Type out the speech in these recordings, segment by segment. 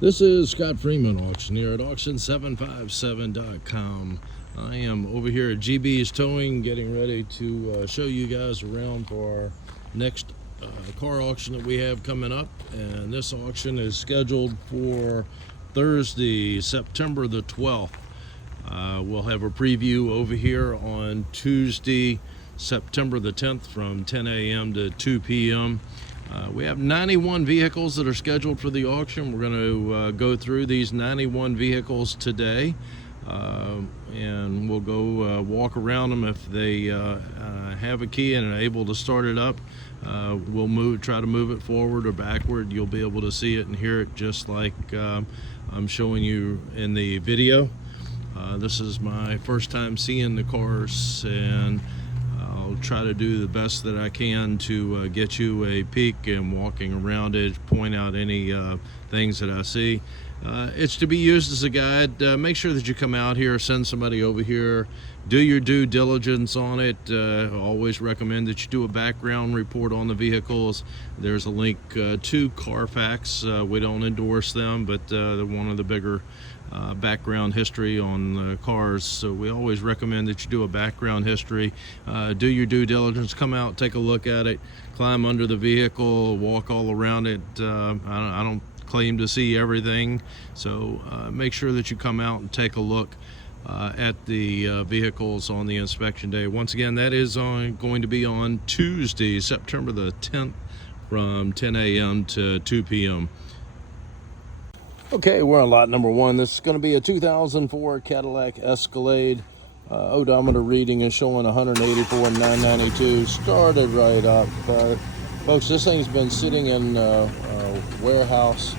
This is Scott Freeman, auctioneer at auction757.com. I am over here at GB's Towing, getting ready to show you guys around for our next car auction that we have coming up. And this auction is scheduled for Thursday, September the 12th. We'll have a preview over here on Tuesday, September the 10th from 10 a.m. to 2 p.m. We have 91 vehicles that are scheduled for the auction. We're going to go through these 91 vehicles today, and we'll go walk around them. If they have a key and are able to start it up, we'll try to move it forward or backward. You'll be able to see it and hear it just like I'm showing you in the video. This is my first time seeing the cars, and I'll try to do the best that I can to get you a peek and walking around it, point out any things that I see. It's to be used as a guide. Make sure that you come out here, send somebody over here, do your due diligence on it. Always recommend that you do a background report on the vehicles. There's a link to Carfax. We don't endorse them, but they're one of the bigger background history on cars, so we always recommend that you do a background history, do your due diligence, come out, take a look at it, climb under the vehicle, walk all around it. I don't claim to see everything, so make sure that you come out and take a look at the vehicles on the inspection day. Once again, that is going to be on Tuesday, September the 10th from 10 a.m. to 2 p.m. Okay, we're on lot number one. This is going to be a 2004 Cadillac Escalade. Odometer reading is showing 184,992. Started right up. Folks, this thing's been sitting in a warehouse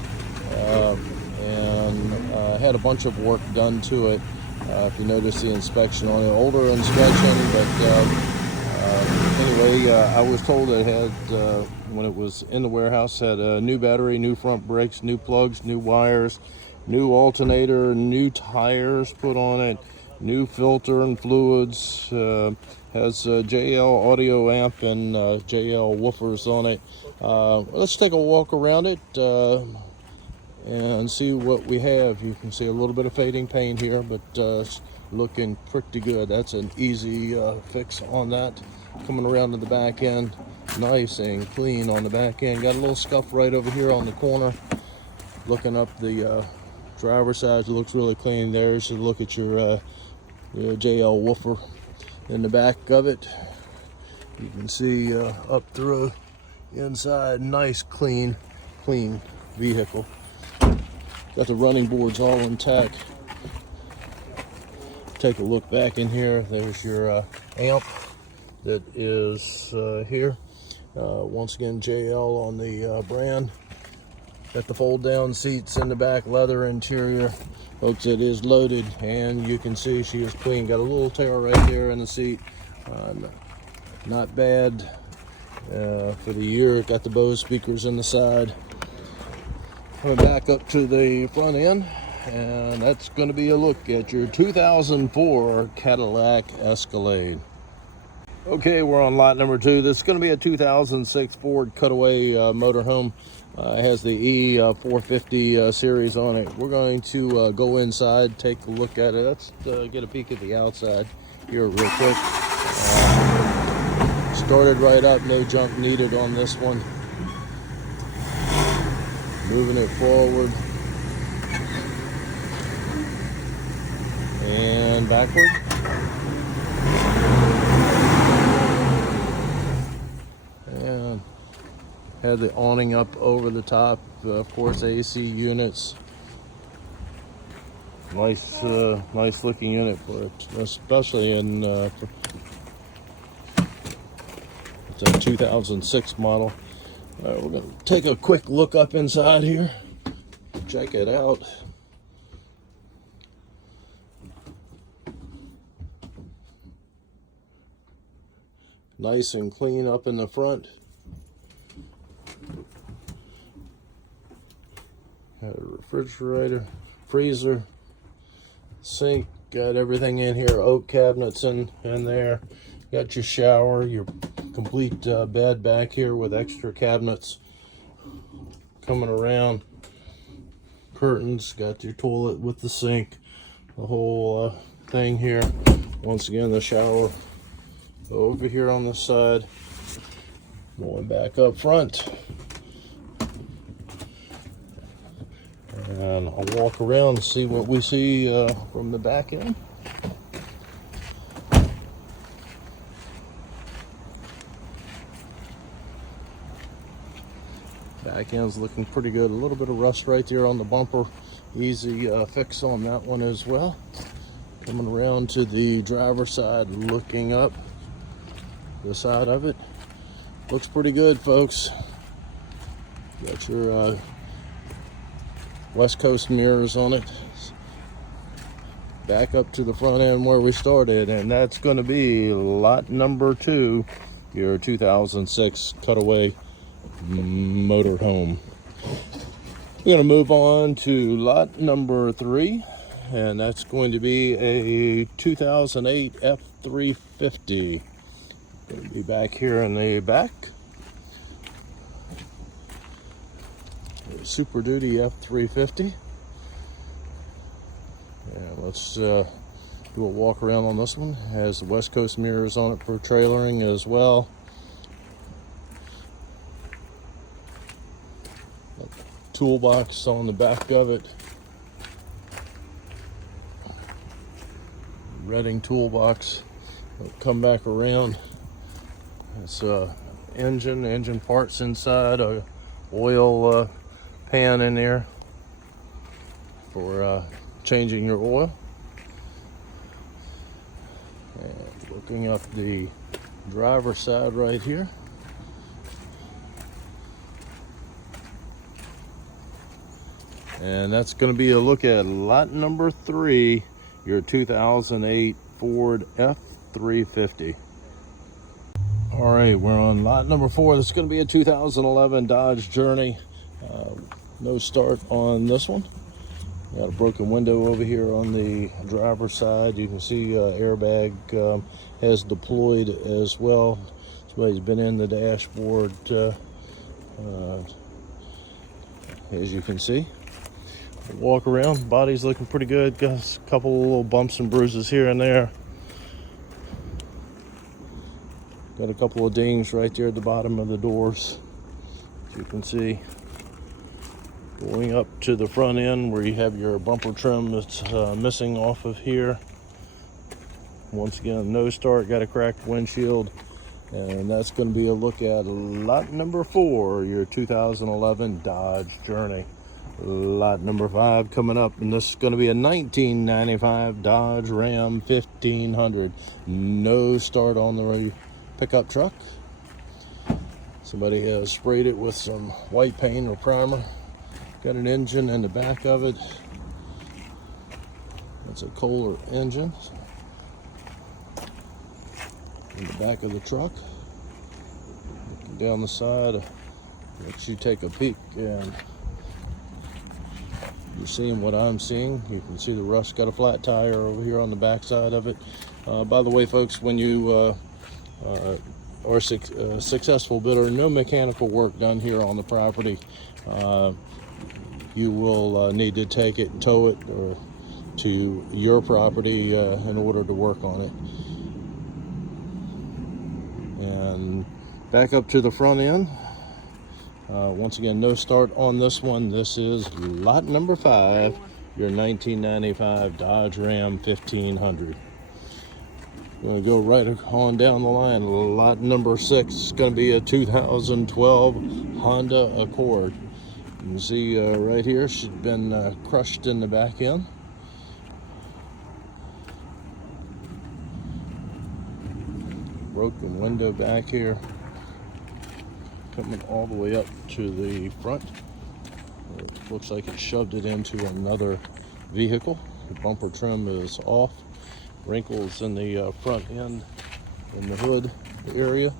and had a bunch of work done to it. If you notice the inspection on it, older inspection, but anyway, I was told it had, when it was in the warehouse, had a new battery, new front brakes, new plugs, new wires, new alternator, new tires put on it, new filter and fluids, has JL audio amp and JL woofers on it. Let's take a walk around it and see what we have. You can see a little bit of fading paint here, but looking pretty good. That's an easy fix on that. Coming around to the back end, nice and clean on the back end. Got a little scuff right over here on the corner. Looking up the driver's side, it looks really clean there. You should look at your JL woofer in the back of it. You can see up through inside, nice clean vehicle. Got the running boards all intact. Take a look back in here. There's your amp that is here. Once again, JL on the brand. Got the fold down seats in the back, leather interior. Folks, it is loaded, and you can see she is clean. Got a little tear right there in the seat. Not bad for the year. Got the Bose speakers in the side. Coming back up to the front end, and that's going to be a look at your 2004 Cadillac Escalade. Okay, we're on lot number two. This is going to be a 2006 Ford Cutaway motorhome. It has the E450 series on it. We're going to go inside, take a look at it. Let's get a peek at the outside here real quick. Started right up, no jump needed on this one. Moving it forward and backward. And had the awning up over the top, of course, AC units. Nice looking unit for it, especially in it's a 2006 model. All right, we're going to take a quick look up inside here, check it out. Nice and clean up in the front. Got a refrigerator, freezer, sink, got everything in here, oak cabinets in there. Got your shower, your complete bed back here with extra cabinets. Coming around, curtains, got your toilet with the sink, the whole thing here. Once again, the shower over here on the side. Going back up front. And I'll walk around and see what we see from the back end. Back end's looking pretty good. A little bit of rust right there on the bumper. Easy fix on that one as well. Coming around to the driver's side, looking up the side of it. Looks pretty good, folks. Got your West Coast mirrors on it. Back up to the front end where we started, and that's going to be lot number 2, your 2006 Cutaway motorhome. We're going to move on to lot number 3, and that's going to be a 2008 F350. Going to be back here in the back. A Super Duty F350. And let's do a walk around on this one. Has the West Coast mirrors on it for trailering as well. Toolbox on the back of it. Redding toolbox. We'll come back around. It's engine parts inside, a oil pan in there for changing your oil. And looking up the driver's side right here. And that's going to be a look at lot number 3, your 2008 Ford F350. All right, we're on lot number 4. This is going to be a 2011 Dodge Journey. No start on this one. Got a broken window over here on the driver's side. You can see airbag has deployed as well. Somebody's been in the dashboard, as you can see. Walk around, body's looking pretty good. Got a couple of little bumps and bruises here and there. Got a couple of dings right there at the bottom of the doors, as you can see. Going up to the front end where you have your bumper trim that's missing off of here. Once again, no start, got a cracked windshield. And that's going to be a look at lot number 4, your 2011 Dodge Journey. Lot number 5 coming up, and this is going to be a 1995 Dodge Ram 1500. No start on the pickup truck. Somebody has sprayed it with some white paint or primer. Got an engine in the back of it. That's a Kohler engine in the back of the truck. Looking down the side, let you take a peek, and you're seeing what I'm seeing. You can see the rust. Got a flat tire over here on the back side of it. By the way, folks, when you are a successful bidder, no mechanical work done here on the property. You will need to take it and tow it to your property in order to work on it. And back up to the front end. Once again, no start on this one. This is lot number 5, your 1995 Dodge Ram 1500. We're going to go right on down the line. Lot number 6 is going to be a 2012 Honda Accord. You can see right here, she's been crushed in the back end. Broken window back here. Coming all the way up to the front. It looks like it shoved it into another vehicle. The bumper trim is off. Wrinkles in the front end, in the hood area.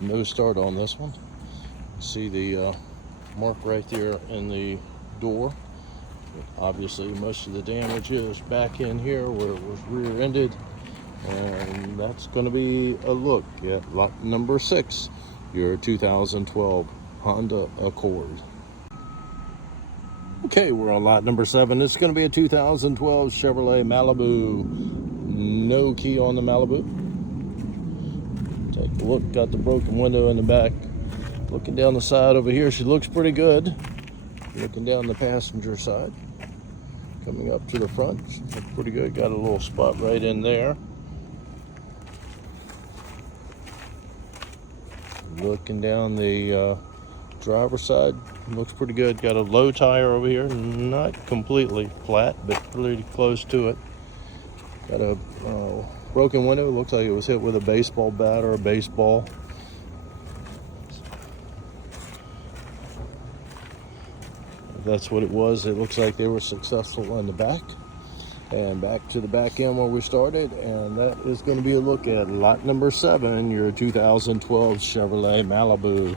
No start on this one. See the mark right there in the door. Obviously, most of the damage is back in here where it was rear-ended. And that's going to be a look at lot number 6, your 2012 Honda Accord. Okay, we're on lot number 7. It's going to be a 2012 Chevrolet Malibu. No key on the Malibu. Take a look, got the broken window in the back. Looking down the side over here, she looks pretty good. Looking down the passenger side. Coming up to the front, she looks pretty good. Got a little spot right in there. Looking down the driver's side, looks pretty good. Got a low tire over here, not completely flat, but pretty close to it. Got a broken window. Looks like it was hit with a baseball bat or a baseball. If that's what it was, it looks like they were successful in the back. And back to the back end where we started, and that is going to be a look at lot number 7, your 2012 Chevrolet Malibu.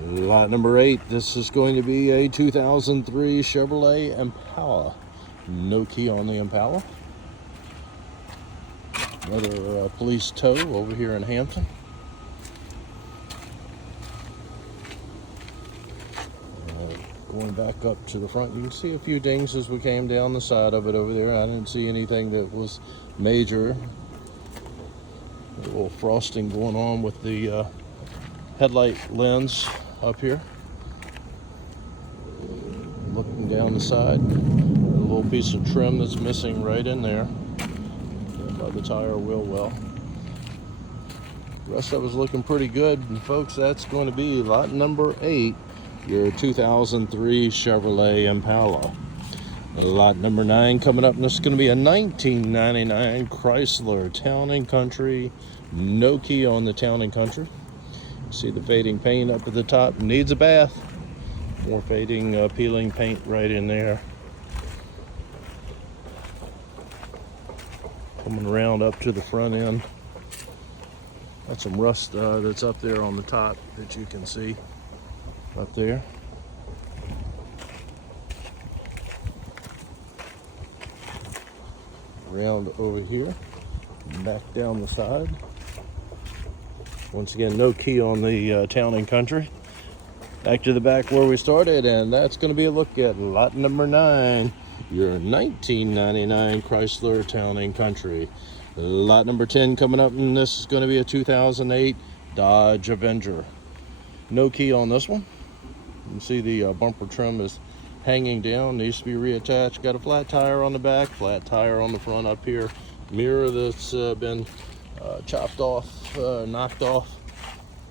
Lot number 8, this is going to be a 2003 Chevrolet Impala. No key on the Impala. Another police tow over here in Hampton. Going back up to the front, you can see a few dings as we came down the side of it over there. I didn't see anything that was major. A little frosting going on with the headlight lens up here. Looking down the side, a little piece of trim that's missing right in there by the tire wheel well. The rest of it was looking pretty good, and folks, that's going to be lot number 8. Your 2003 Chevrolet Impala. Lot number 9 coming up, and this is going to be a 1999 Chrysler Town & Country. No key on the Town & Country. See the fading paint up at the top. Needs a bath. More fading, peeling paint right in there. Coming around up to the front end. Got some rust that's up there on the top that you can see. Up there. Around over here. Back down the side. Once again, no key on the Town & Country. Back to the back where we started, and that's going to be a look at lot number 9. Your 1999 Chrysler Town & Country. Lot number 10 coming up, and this is going to be a 2008 Dodge Avenger. No key on this one. You can see the bumper trim is hanging down, needs to be reattached. Got a flat tire on the back, flat tire on the front up here. Mirror that's been chopped off, knocked off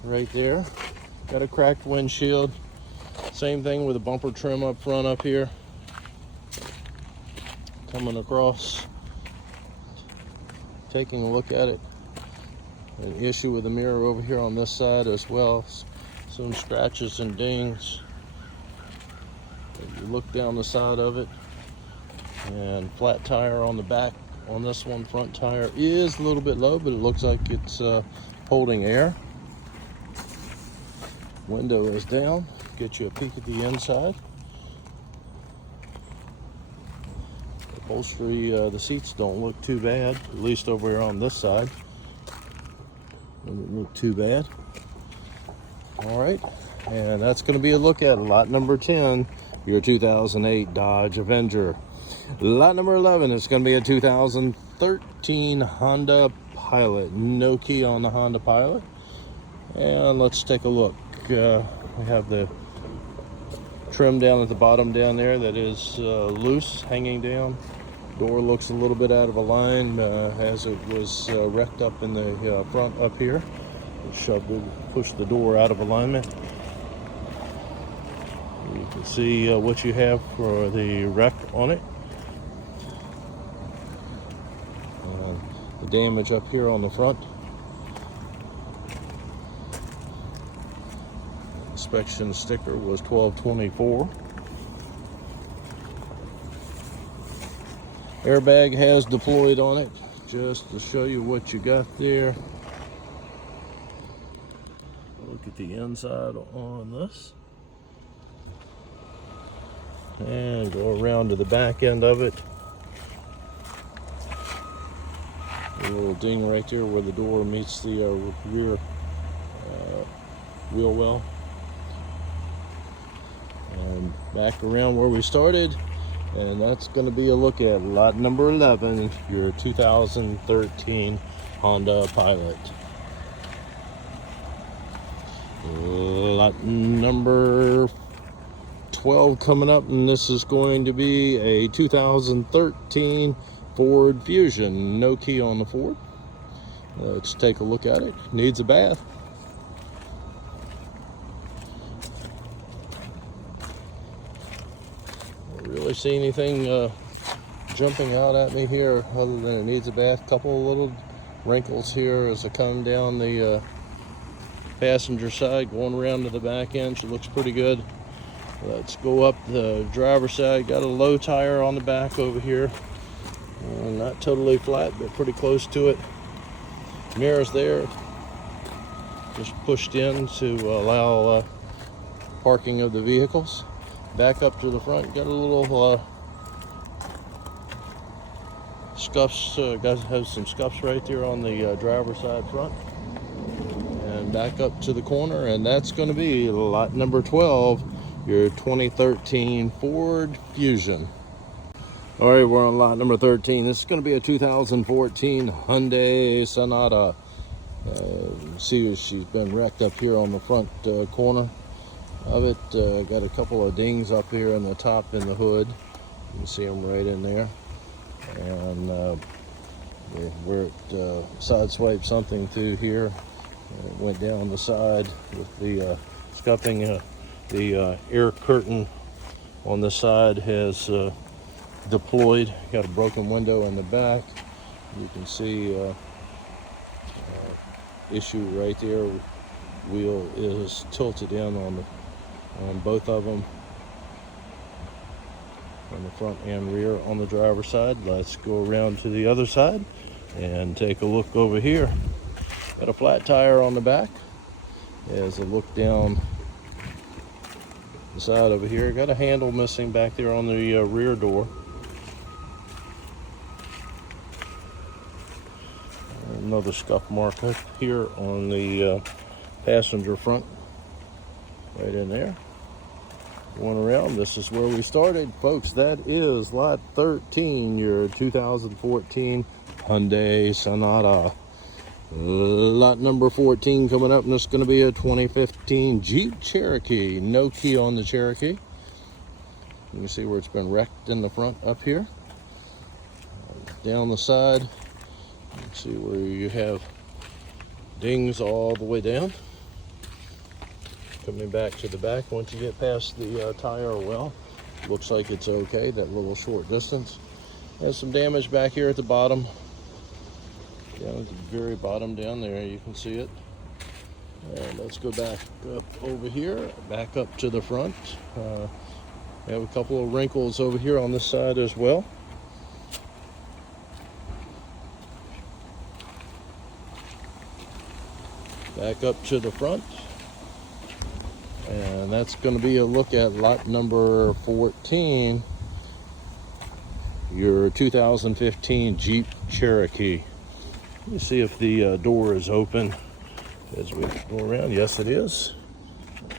right there. Got a cracked windshield. Same thing with the bumper trim up front up here. Coming across, taking a look at it. An issue with the mirror over here on this side as well. Some scratches and dings. You look down the side of it, and flat tire on the back on this one. Front tire is a little bit low, but it looks like it's holding air. Window is down. Get you a peek at the inside. The upholstery, the seats don't look too bad, at least over here on this side. Doesn't look too bad. All right, and that's going to be a look at lot number 10, your 2008 Dodge Avenger. Lot number 11 is going to be a 2013 Honda Pilot. No key on the Honda Pilot. And let's take a look. We have the trim down at the bottom down there that is loose, hanging down. Door looks a little bit out of line as it was wrecked up in the front up here. Push the door out of alignment. You can see what you have for the wreck on it. The damage up here on the front. Inspection sticker was 1224. Airbag has deployed on it, just to show you what you got there. Look at the inside on this. And go around to the back end of it. A little ding right there where the door meets the rear wheel well. And back around where we started, and that's going to be a look at lot number 11, your 2013 Honda Pilot. Lot number 12 coming up, and this is going to be a 2013 Ford Fusion. No key on the Ford. Let's take a look at it. Needs a bath. Don't really see anything jumping out at me here other than it needs a bath. Couple of little wrinkles here as I come down the passenger side, going around to the back end. She looks pretty good. Let's go up the driver's side. Got a low tire on the back over here. Not totally flat, but pretty close to it. Mirrors there, just pushed in to allow parking of the vehicles. Back up to the front, got a little scuffs. Has some scuffs right there on the driver's side front. And back up to the corner, and that's going to be lot number 12, your 2013 Ford Fusion. All right, we're on lot number 13. This is going to be a 2014 Hyundai Sonata. See, she's been wrecked up here on the front corner of it. Got a couple of dings up here in the top in the hood. You can see them right in there. And where it side swiped something through here. It went down the side with the scuffing. The air curtain on the side has deployed. Got a broken window in the back. You can see issue right there. Wheel is tilted in on both of them, on the front and rear on the driver's side. Let's go around to the other side and take a look over here. Got a flat tire on the back. As I look down the side over here, got a handle missing back there on the rear door. Another scuff mark up here on the passenger front, right in there. Going around, this is where we started, folks. That is lot 13, your 2014 Hyundai Sonata. Lot number 14 coming up, and it's going to be a 2015 Jeep Cherokee. No key on the Cherokee. You can see where it's been wrecked in the front up here. Down the side, you can see where you have dings all the way down. Coming back to the back, once you get past the tire well, looks like it's okay, that little short distance. Has some damage back here at the bottom. Down at the very bottom down there, you can see it. And let's go back up over here, back up to the front. We have a couple of wrinkles over here on this side as well. Back up to the front. And that's going to be a look at lot number 14, your 2015 Jeep Cherokee. Let me see if the door is open as we go around. Yes, it is.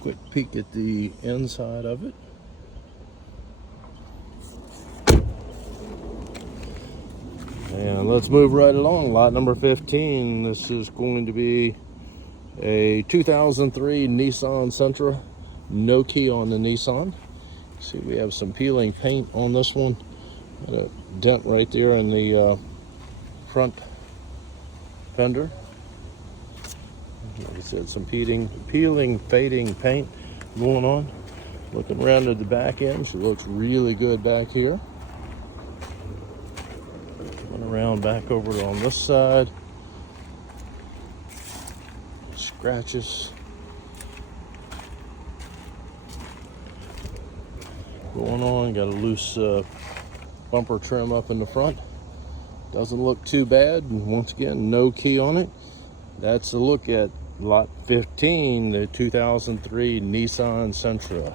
Quick peek at the inside of it. And let's move right along. Lot number 15. This is going to be a 2003 Nissan Sentra. No key on the Nissan. See, we have some peeling paint on this one. Got a dent right there in the front fender. Like I said, some peeling, fading paint going on. Looking around at the back end, she looks really good back here. Coming around back over on this side. Scratches going on. Got a loose bumper trim up in the front. Doesn't look too bad. Once again, no key on it. That's a look at lot 15, the 2003 Nissan Sentra.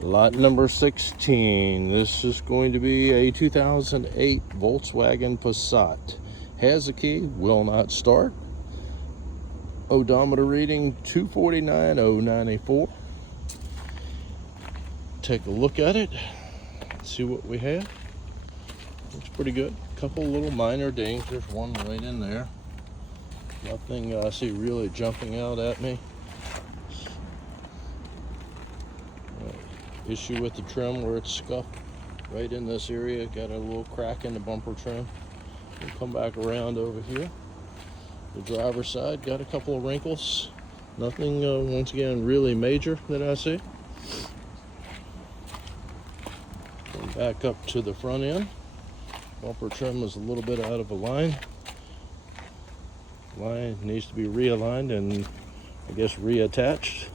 Lot number 16. This is going to be a 2008 Volkswagen Passat. Has a key, will not start. Odometer reading 249,094. Take a look at it, see what we have. Looks pretty good. Couple little minor dings. There's one right in there. Nothing I see really jumping out at me. Issue with the trim where it's scuffed right in this area. Got a little crack in the bumper trim. We'll come back around over here. The driver's side got a couple of wrinkles. Nothing, once again, really major that I see. Come back up to the front end. Bumper trim is a little bit out of a line. Line needs to be realigned and I guess reattached.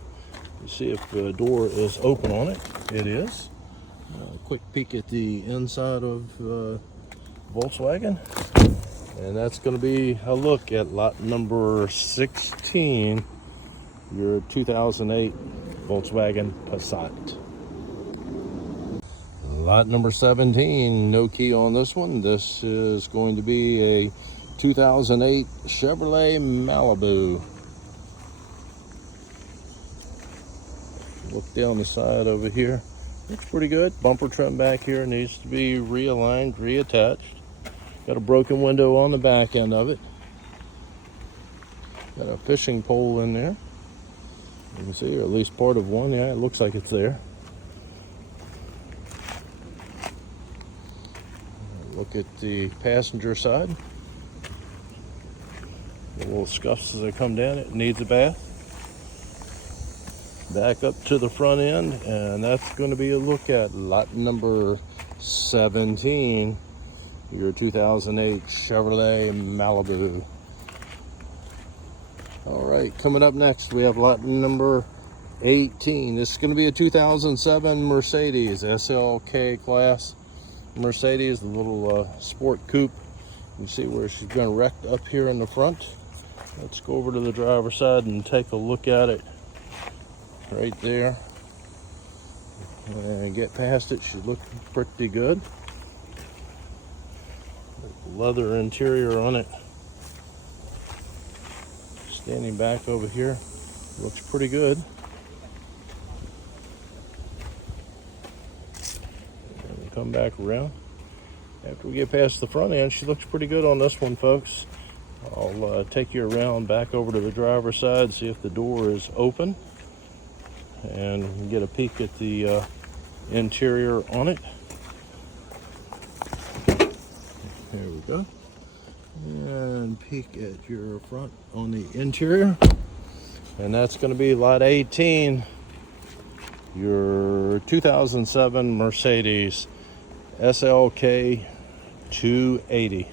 You see if the door is open on it. It is. Quick peek at the inside of Volkswagen. And that's going to be a look at lot number 16, your 2008 Volkswagen Passat. Lot number 17, no key on this one. This is going to be a 2008 Chevrolet Malibu. Look down the side over here. Looks pretty good. Bumper trim back here needs to be realigned, reattached. Got a broken window on the back end of it. Got a fishing pole in there. You can see, or at least part of one. Yeah, it looks like it's there. Look at the passenger side. The little scuffs as they come down. It needs a bath. Back up to the front end, and that's going to be a look at lot number 17, your 2008 Chevrolet Malibu. All right, coming up next, we have lot number 18. This is going to be a 2007 Mercedes SLK Class. Mercedes, the little sport coupe. You can see where she's been wrecked up here in the front. Let's go over to the driver's side and take a look at it. Right there, and get past it. Should look pretty good. Leather interior on it. Standing back over here, looks pretty good. And come back around. After we get past the front end, she looks pretty good on this one, folks. I'll take you around back over to the driver's side, see if the door is open. And get a peek at the interior on it. There we go. And peek at your front on the interior. And that's going to be lot 18, your 2007 Mercedes SLK 280.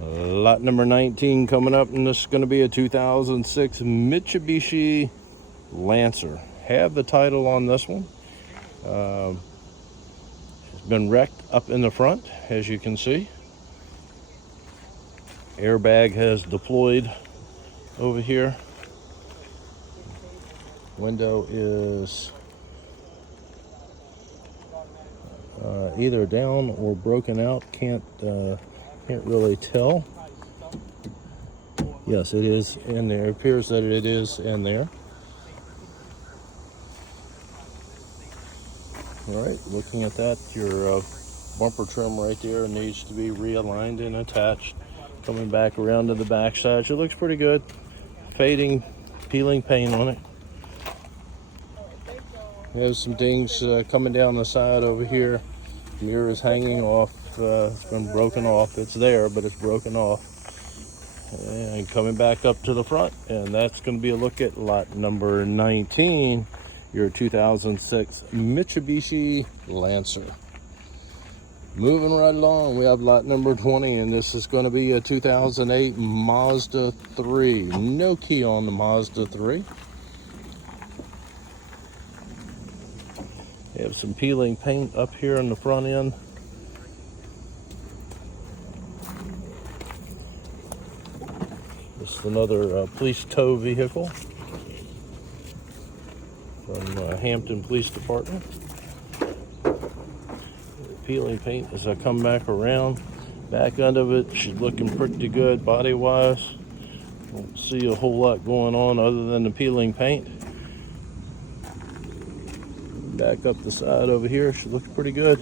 Lot number 19 coming up, and this is going to be a 2006 Mitsubishi Lancer. Have the title on this one. It's been wrecked up in the front, as you can see. Airbag has deployed over here. Window is either down or broken out. Can't really tell. Yes, it is in there. It appears that it is in there. All right, looking at that, your bumper trim right there needs to be realigned and attached. Coming back around to the back side, it looks pretty good. Fading, peeling paint on it. There's some dings coming down the side over here. Mirror is hanging off. It's been broken off. It's there, but it's broken off. And coming back up to the front, and that's going to be a look at lot number 19. Your 2006 Mitsubishi Lancer. Moving right along, we have lot number 20, and this is going to be a 2008 Mazda 3. No key on the Mazda 3. You have some peeling paint up here in the front end. This is another police tow vehicle from Hampton Police Department. Peeling paint as I come back around. Back end of it, she's looking pretty good body wise. Don't see a whole lot going on other than the peeling paint. Back up the side over here, she looks pretty good.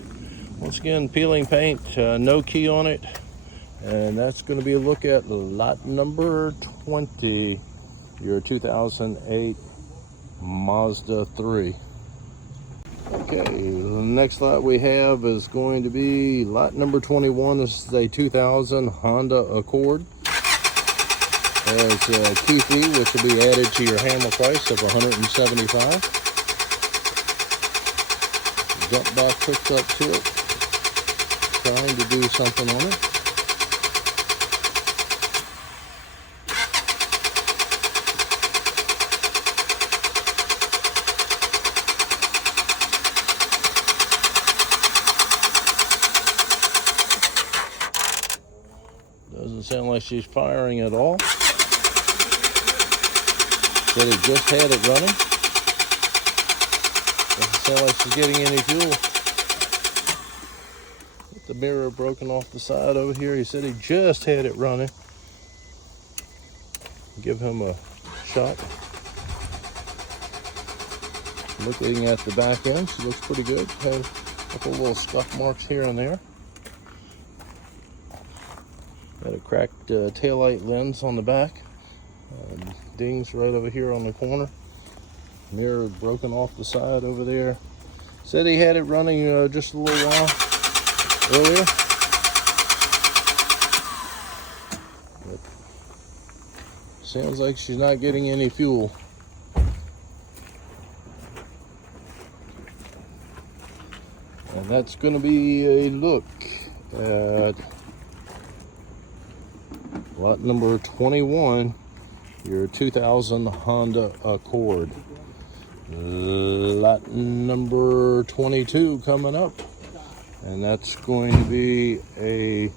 Once again, peeling paint, no key on it. And that's going to be a look at lot number 20, your 2008 Mazda 3. Okay, the next lot we have is going to be lot number 21. This is a 2000 Honda Accord. There's a key fee, which will be added to your hammer price of $175. Jump back hooked up to it, trying to do something on it. Doesn't sound like she's firing at all. Said he just had it running. Doesn't sound like she's getting any fuel. Get the mirror broken off the side over here. He said he just had it running. Give him a shot. Looking at the back end, she looks pretty good. Has a couple little scuff marks here and there. Got a cracked taillight lens on the back. Dings right over here on the corner. Mirror broken off the side over there. Said he had it running just a little while earlier. But sounds like she's not getting any fuel. And that's going to be a look at lot number 21, your 2000 Honda Accord. Lot number 22 coming up, and that's going to be a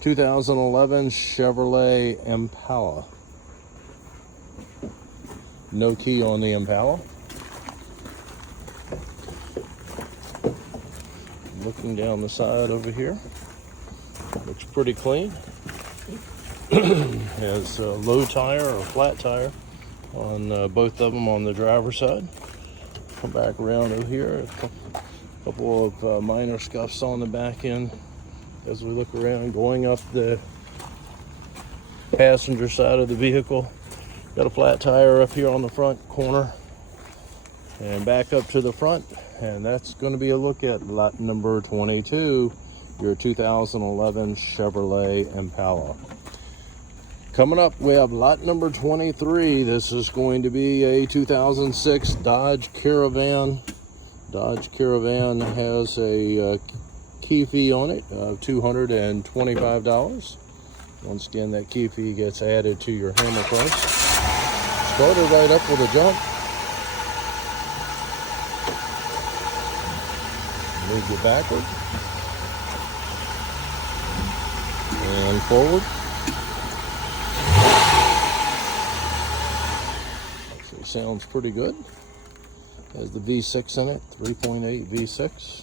2011 Chevrolet Impala. No key on the Impala. Looking down the side over here, looks pretty clean. Has a low tire or flat tire on both of them on the driver's side. Come back around over here, a couple of minor scuffs on the back end as we look around. Going up the passenger side of the vehicle, got a flat tire up here on the front corner, and back up to the front, and that's going to be a look at lot number 22, your 2011 Chevrolet Impala. Coming up, we have lot number 23. This is going to be a 2006 Dodge Caravan. Dodge Caravan has a key fee on it of $225. Once again, that key fee gets added to your hammer price. Started right up with a jump. Move it backward and forward. Sounds pretty good. Has the V6 in it, 3.8 V6.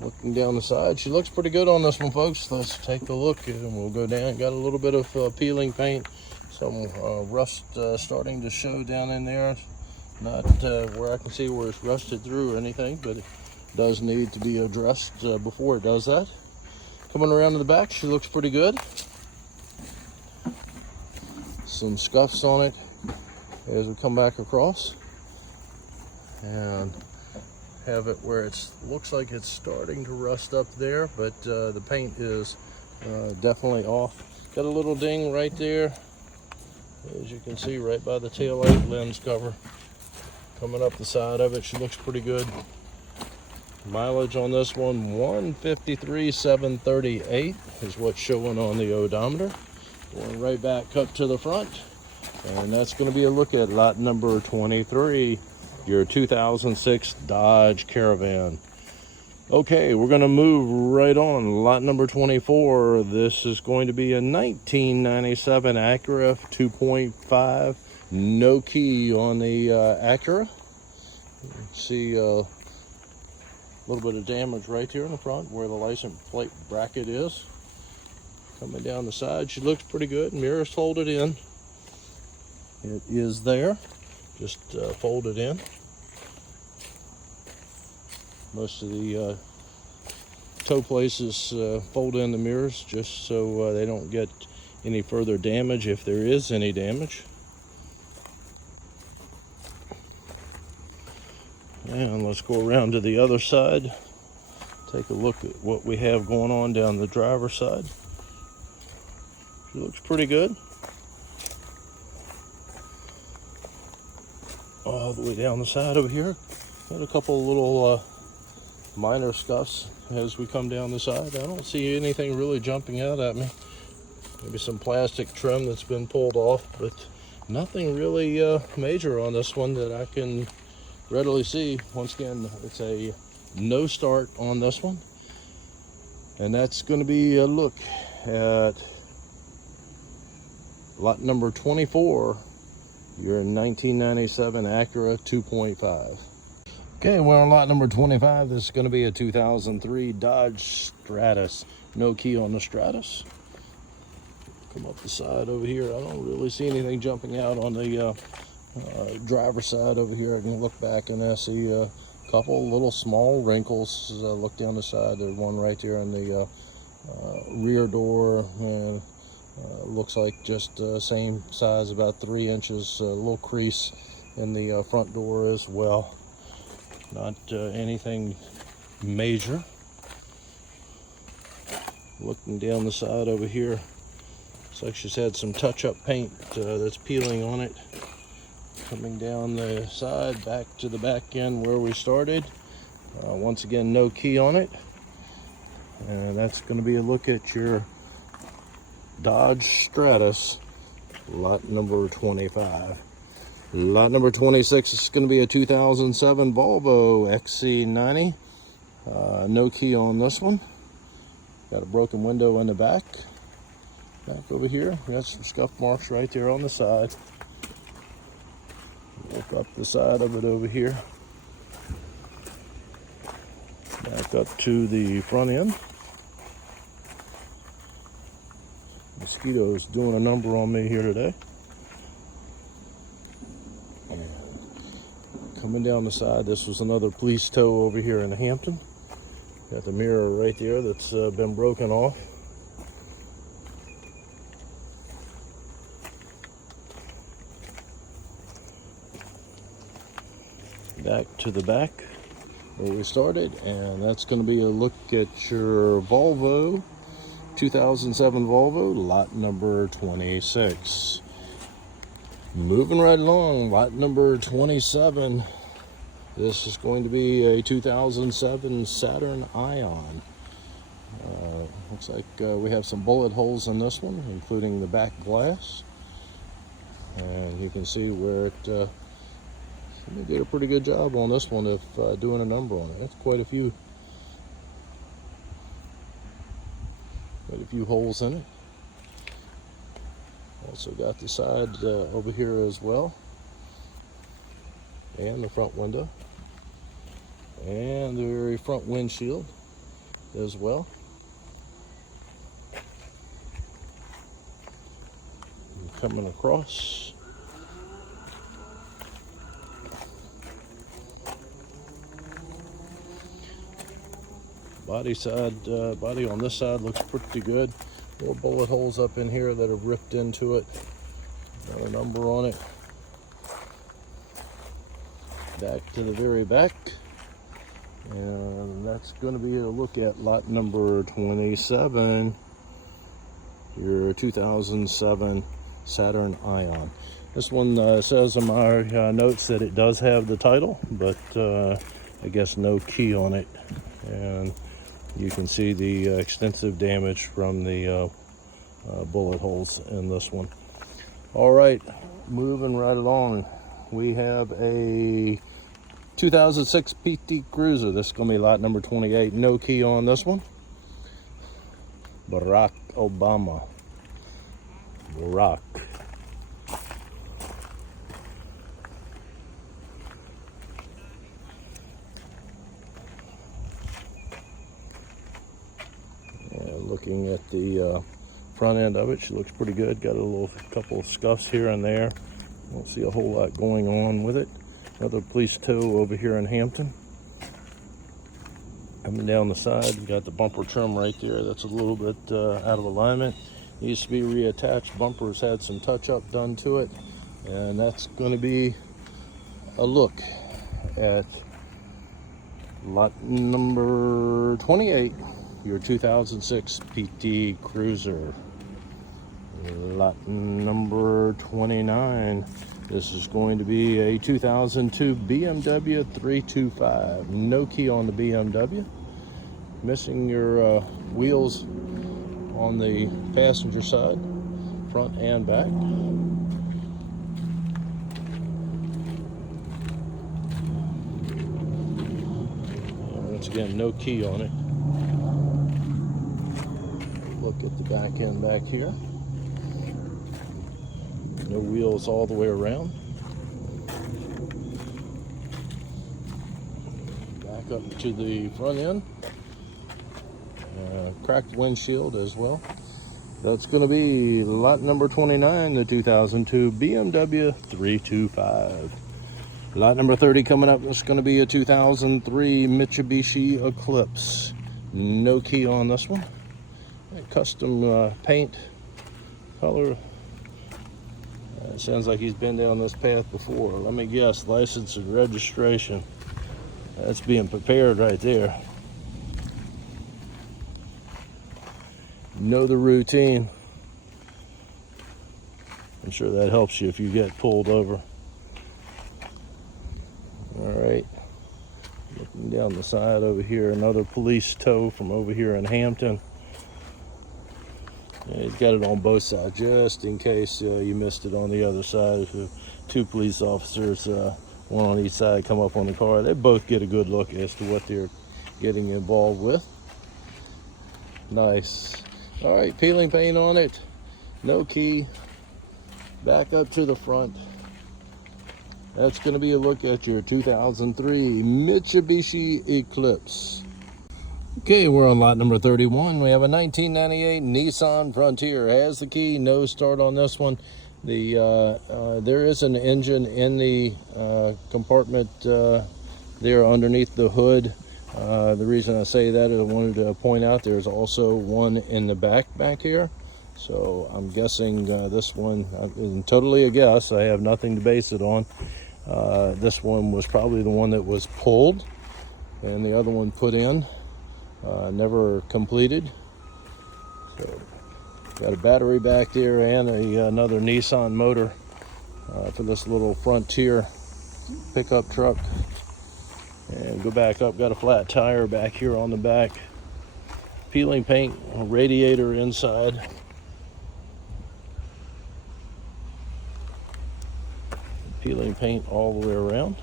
Looking down the side, she looks pretty good on this one, folks. Let's take a look and we'll go down. Got a little bit of peeling paint, some rust starting to show down in there. Not where I can see where it's rusted through or anything, but it does need to be addressed before it does that. Coming around to the back, she looks pretty good. Some scuffs on it as we come back across, and have it where it looks like it's starting to rust up there, but the paint is definitely off. Got a little ding right there, as you can see, right by the taillight lens cover. Coming up the side of it, she looks pretty good. Mileage on this one, 153,738 is what's showing on the odometer. Going right back up to the front. And that's going to be a look at lot number 23, your 2006 Dodge Caravan. Okay, we're going to move right on. Lot number 24, this is going to be a 1997 Acura 2.5. No key on the Acura. See a little bit of damage right here in the front where the license plate bracket is. Coming down the side, she looks pretty good. Mirrors folded in. It is there, just folded in. Most of the toe places fold in the mirrors just so they don't get any further damage if there is any damage. And let's go around to the other side, take a look at what we have going on down the driver's side. It looks pretty good. All the way down the side over here, got a couple little minor scuffs as we come down the side. I don't see anything really jumping out at me. Maybe some plastic trim that's been pulled off, but nothing really major on this one that I can readily see. Once again, it's a no start on this one, and that's going to be a look at lot number 24, your 1997 Acura 2.5. Okay, we're on lot number 25. This is going to be a 2003 Dodge Stratus. No key on the Stratus. Come up the side over here. I don't really see anything jumping out on the driver's side over here. I can look back and I see a couple little small wrinkles. As I look down the side, there's one right there in the rear door, and looks like just same size, about 3 inches. A little crease in the front door as well. Not anything major. Looking down the side over here, looks like she's had some touch-up paint that's peeling on it. Coming down the side, back to the back end where we started. Once again, no key on it. And that's going to be a look at your Dodge Stratus, lot number 25. Lot number 26 is going to be a 2007 Volvo XC90. No key on this one. Got a broken window in the back. Back over here, we got some scuff marks right there on the side. Look up the side of it over here. Back up to the front end. Mosquitoes doing a number on me here today. And coming down the side, this was another police tow over here in Hampton. Got the mirror right there that's been broken off. Back to the back where we started, and that's going to be a look at your Volvo 2007 Volvo, lot number 26. Moving right along, lot number 27. This is going to be a 2007 Saturn Ion. Looks like we have some bullet holes in this one, including the back glass. And you can see where it they did a pretty good job on this one of doing a number on it. That's quite a few holes in it. Also got the side over here as well, and the front window, and the very front windshield as well. And coming across, body on this side looks pretty good. More bullet holes up in here that have ripped into it. Another number on it. Back to the very back. And that's going to be a look at lot number 27. Your 2007 Saturn Ion. This one says in my notes that it does have the title, but I guess no key on it. And you can see the extensive damage from the bullet holes in this one. All right, moving right along, we have a 2006 PT Cruiser. This is going to be lot number 28. No key on this one. Barack Obama. Barack. Looking at the front end of it, she looks pretty good. Got a couple of scuffs here and there. Don't see a whole lot going on with it. Another police tow over here in Hampton. Coming down the side, you got the bumper trim right there. That's a little bit out of alignment. Needs to be reattached. Bumpers had some touch-up done to it. And that's going to be a look at lot number 28, your 2006 PT Cruiser. Lot number 29, this is going to be a 2002 BMW 325. No key on the BMW. Missing your wheels on the passenger side, front and back. Once again, no key on it. Look at the back end back here. No wheels all the way around. Back up to the front end. Cracked windshield as well. That's going to be lot number 29, the 2002 BMW 325. Lot number 30 coming up is going to be a 2003 Mitsubishi Eclipse. No key on this one. Custom paint color. Sounds like he's been down this path before. Let me guess, license and registration. That's being prepared right there. Know the routine. I'm sure that helps you if you get pulled over. All right, looking down the side over here, another police tow from over here in Hampton. Yeah, he's got it on both sides, just in case you missed it on the other side. If two police officers, one on each side, come up on the car, they both get a good look as to what they're getting involved with. Nice. All right, peeling paint on it, no key. Back up to the front. That's going to be a look at your 2003 Mitsubishi Eclipse. Okay, we're on lot number 31. We have a 1998 Nissan Frontier. Has the key, no start on this one. There is an engine in the compartment there underneath the hood. The reason I say that is I wanted to point out there's also one in the back here. So I'm guessing this one, totally a guess, I have nothing to base it on. This one was probably the one that was pulled and the other one put in, never completed. So got a battery back there and another Nissan motor for this little Frontier pickup truck. And go back up, got a flat tire back here on the back. Peeling paint, radiator inside. Peeling paint all the way around.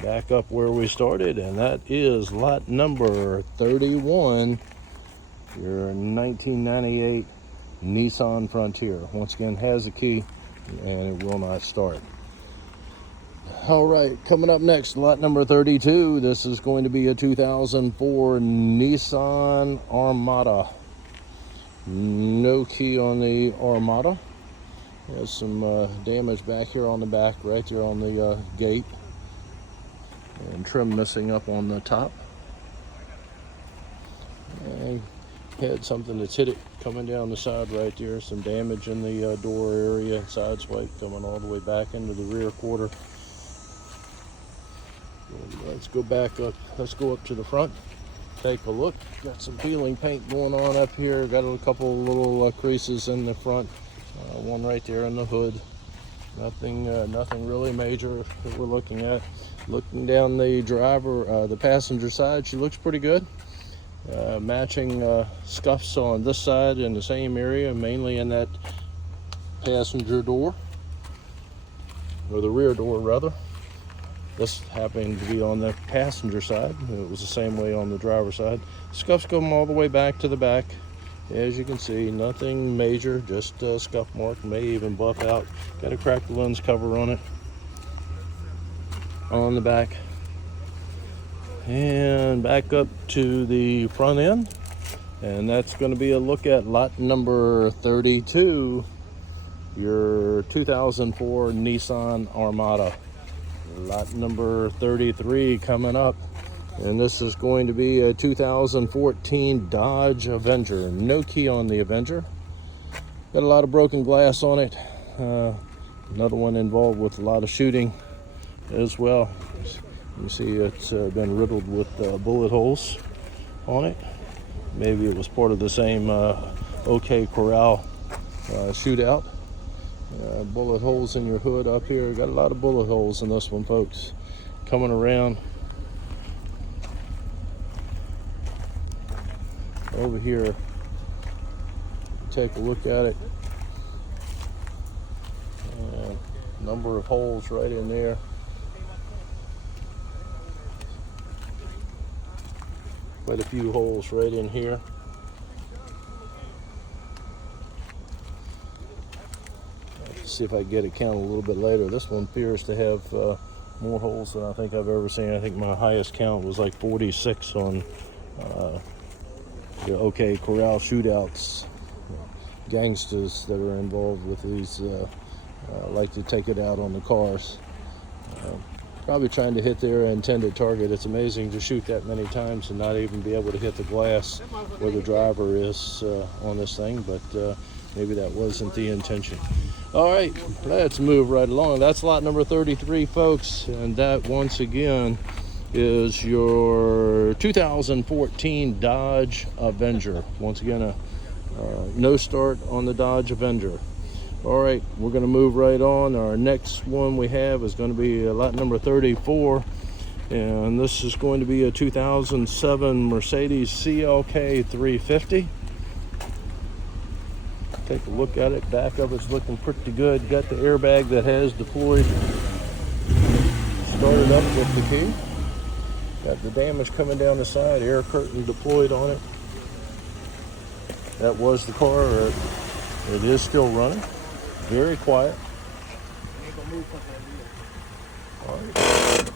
Back up where we started, and that is lot number 31, your 1998 Nissan Frontier. Once again, has a key and it will not start. All right, coming up next, lot number 32. This is going to be a 2004 Nissan Armada. No key on the Armada. There's some damage back here on the back, right there on the gate. And trim missing up on the top. And had something that's hit it coming down the side right there. Some damage in the door area. Side swipe coming all the way back into the rear quarter. Let's go back up. Let's go up to the front. Take a look. Got some peeling paint going on up here. Got a couple little creases in the front. One right there in the hood. Nothing really major that we're looking at. Looking down the passenger side, she looks pretty good. Matching scuffs on this side in the same area, mainly in that passenger door, or the rear door rather. This happened to be on the passenger side. It was the same way on the driver's side. Scuffs come all the way back to the back. As you can see, nothing major, just a scuff mark, may even buff out. Got a cracked lens cover on it, on the back. And back up to the front end. And that's going to be a look at lot number 32, your 2004 Nissan Armada. Lot number 33 coming up. And this is going to be a 2014 Dodge Avenger. No key on the Avenger. Got a lot of broken glass on it. Another one involved with a lot of shooting as well. You see it's been riddled with bullet holes on it. Maybe it was part of the same OK Corral shootout. Bullet holes in your hood up here. Got a lot of bullet holes in this one, folks. Coming around over here, take a look at it. Number of holes right in there. Quite a few holes right in here. Let's see if I can get it counted a little bit later. This one appears to have more holes than I think I've ever seen. I think my highest count was like 46 on the OK Corral shootouts. Gangsters that are involved with these like to take it out on the cars. Probably trying to hit their intended target. It's amazing to shoot that many times and not even be able to hit the glass where the driver is on this thing, but maybe that wasn't the intention. All right, let's move right along. That's lot number 33, folks, and that once again is your 2014 Dodge Avenger. Once again, no start on the Dodge Avenger. All right, we're going to move right on. Our next one we have is going to be lot number 34, and this is going to be a 2007 Mercedes CLK 350. Take a look at it. Back of it's looking pretty good. Got the airbag that has deployed. Started up with the key. Got the damage coming down the side. Air curtain deployed on it. That was the car. It is still running. Very quiet. All right.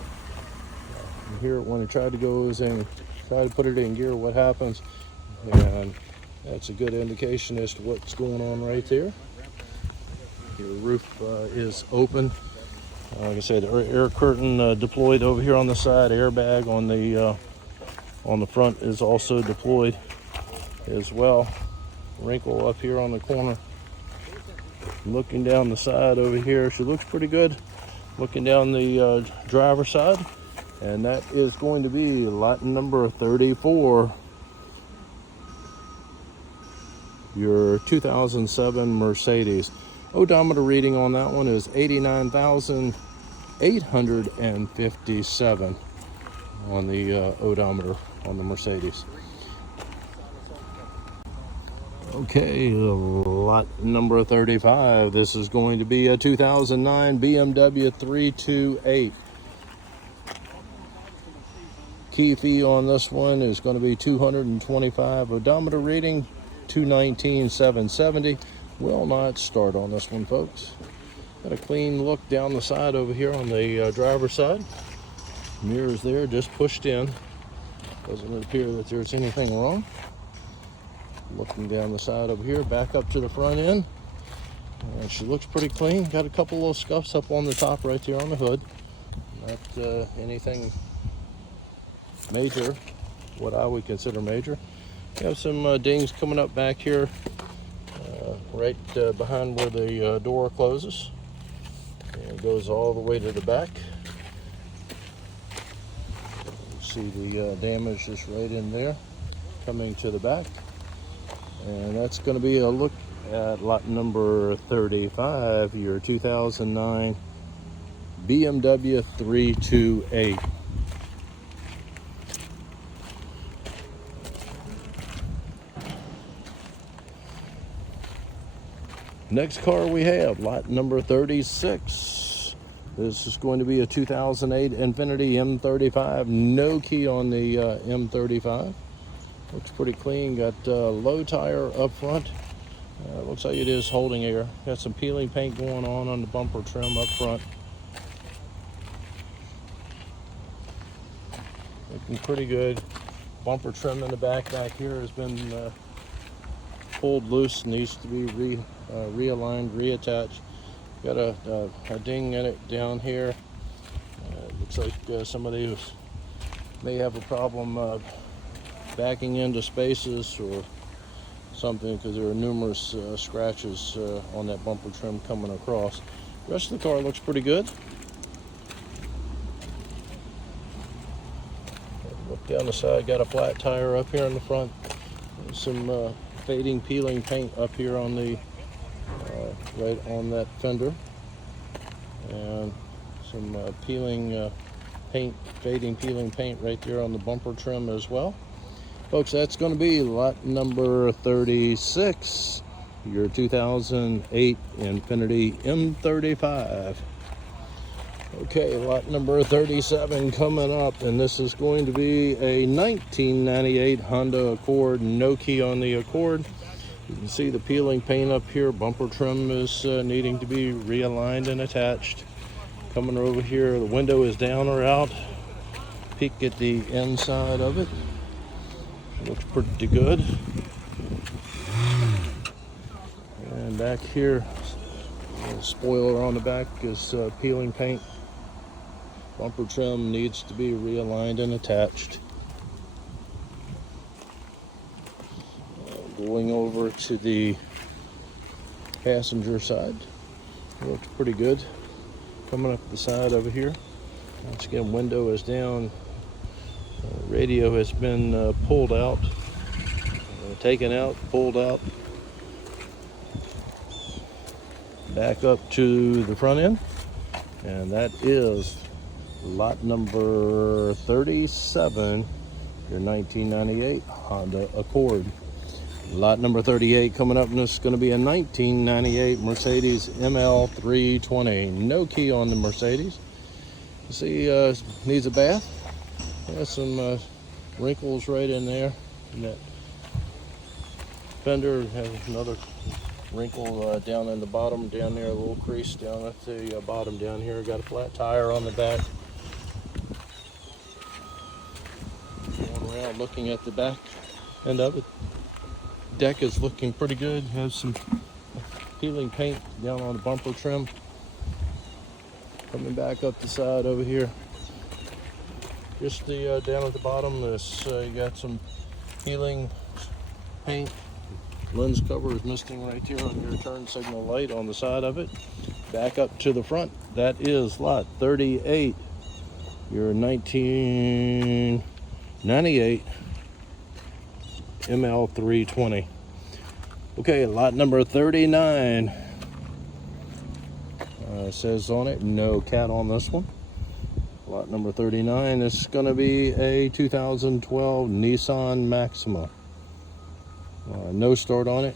You hear it when it tried to go in, try to put it in gear, what happens. And that's a good indication as to what's going on right there. Your roof is open. Like I said, air curtain deployed over here on the side. Airbag on the front is also deployed as well. Wrinkle up here on the corner. Looking down the side over here, she looks pretty good. Looking down the driver's side, and that is going to be lot number 34. Your 2007 Mercedes. Odometer reading on that one is 89,857 on the odometer on the Mercedes. Okay, lot number 35. This is going to be a 2009 BMW 328. Key fee on this one is going to be $225. Odometer reading 219,770. Will not start on this one, folks. Got a clean look down the side over here on the driver's side. Mirrors there, just pushed in. Doesn't appear that there's anything wrong. Looking down the side over here, back up to the front end. And she looks pretty clean. Got a couple little scuffs up on the top right there on the hood. Not anything major, what I would consider major. We have some dings coming up back here, right behind where the door closes. And it goes all the way to the back. You see the damage is right in there, coming to the back. And that's going to be a look at lot number 35, your 2009 BMW 328. Next car we have, lot number 36. This is going to be a 2008 Infiniti M35. No key on the M35. Looks pretty clean. Got low tire up front. Looks like it is holding air. Got some peeling paint going on the bumper trim up front. Looking pretty good. Bumper trim in the back here has been pulled loose. Needs to be realigned, reattached. Got a ding in it down here. Looks like somebody may have a problem backing into spaces or something, because there are numerous scratches on that bumper trim coming across. The rest of the car looks pretty good. Look down the side, got a flat tire up here in the front. Some fading, peeling paint up here on the right on that fender, and some peeling paint, fading, peeling paint right there on the bumper trim as well. Folks, that's going to be lot number 36, your 2008 Infiniti M35. Okay, lot number 37 coming up, and this is going to be a 1998 Honda Accord, no key on the Accord. You can see the peeling paint up here. Bumper trim is needing to be realigned and attached. Coming over here, the window is down or out. Peek at the inside of it. Looks pretty good. And back here, the spoiler on the back is peeling paint. Bumper trim needs to be realigned and attached. Going over to the passenger side, it looks pretty good. Coming up the side over here, once again, window is down. Radio has been pulled out, taken out, pulled out. Back up to the front end, and that is lot number 37, your 1998 Honda Accord. Lot number 38 coming up, and this is going to be a 1998 Mercedes ML320. No key on the Mercedes. You see, needs a bath. Has some wrinkles right in there. And that fender has another wrinkle down in the bottom, down there, a little crease down at the bottom down here. Got a flat tire on the back. Going around looking at the back end of it. Deck is looking pretty good. Has some peeling paint down on the bumper trim. Coming back up the side over here. Just the down at the bottom, this you got some peeling paint. Lens cover is missing right here on your turn signal light on the side of it. Back up to the front. That is lot 38, your 1998 ML320. Okay, lot number 39. Says on it, no cat on this one. Lot number 39 is going to be a 2012 Nissan Maxima. No start on it,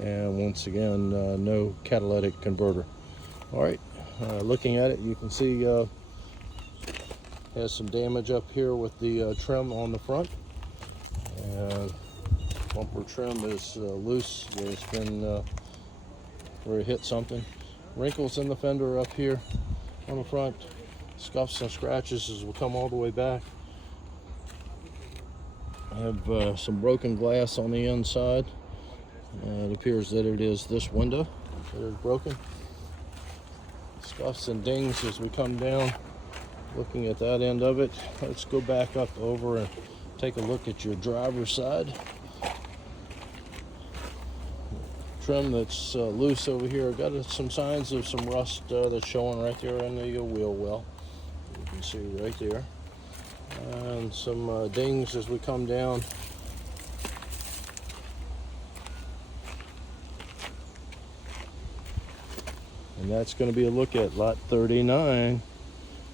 and once again, no catalytic converter. All right, looking at it, you can see has some damage up here with the trim on the front. And bumper trim is loose. There's been where it hit something. Wrinkles in the fender up here on the front. Scuffs and scratches as we come all the way back. I have some broken glass on the inside. It appears that it is this window that is broken. Scuffs and dings as we come down. Looking at that end of it. Let's go back up over and take a look at your driver's side. Trim that's loose over here. Got some signs of some rust that's showing right there in the wheel well. You can see right there. And some dings as we come down. And that's going to be a look at lot 39,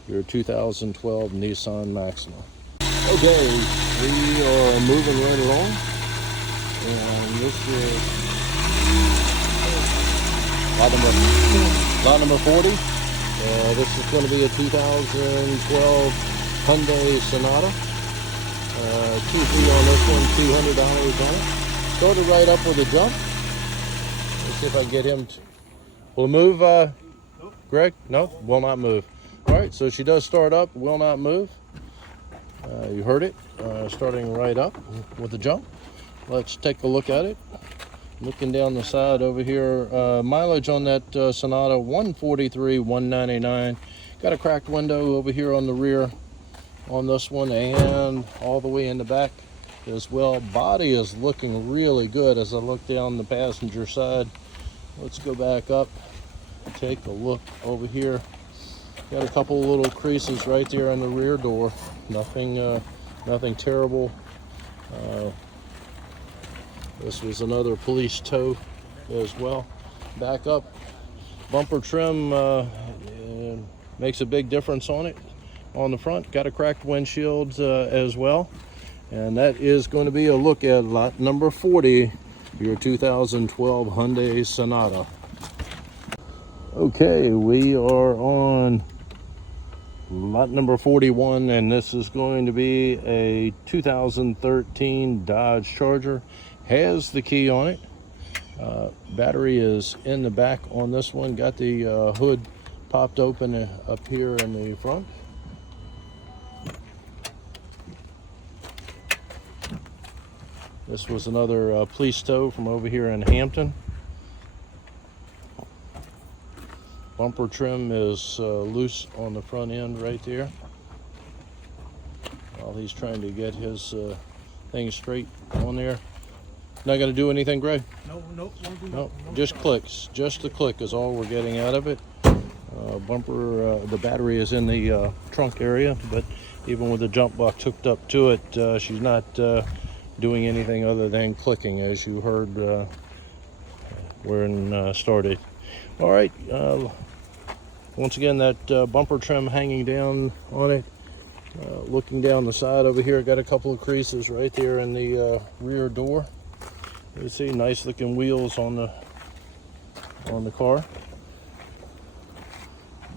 your 2012 Nissan Maxima. Okay, we are moving right along, and this is lot number 40. This is going to be a 2012 Hyundai Sonata. Q3 on this one, $200 on it. Started right up with a jump. Let's see if I can get him to... Will it move, Greg? No, will not move. All right, so she does start up, will not move. You heard it, starting right up with a jump. Let's take a look at it. Looking down the side over here, mileage on that Sonata, 143, 199. Got a cracked window over here on the rear on this one, and all the way in the back as well. Body is looking really good as I look down the passenger side. Let's go back up, take a look over here. Got a couple little creases right there on the rear door. Nothing terrible. This was another police tow as well. Back up, bumper trim makes a big difference on it. On the front, got a cracked windshield as well. And that is going to be a look at lot number 40, your 2012 Hyundai Sonata. Okay, we are on lot number 41, and this is going to be a 2013 Dodge Charger. Has the key on it. Battery is in the back on this one. Got the hood popped open up here in the front. This was another police tow from over here in Hampton. Bumper trim is loose on the front end right there, while he's trying to get his thing straight on there. Not going to do anything, Greg? No, just clicks. Just the click is all we're getting out of it. The battery is in the trunk area, but even with the jump box hooked up to it, she's not doing anything other than clicking, as you heard when started. All right, once again, that bumper trim hanging down on it. Looking down the side over here, got a couple of creases right there in the rear door. You see nice looking wheels on the car.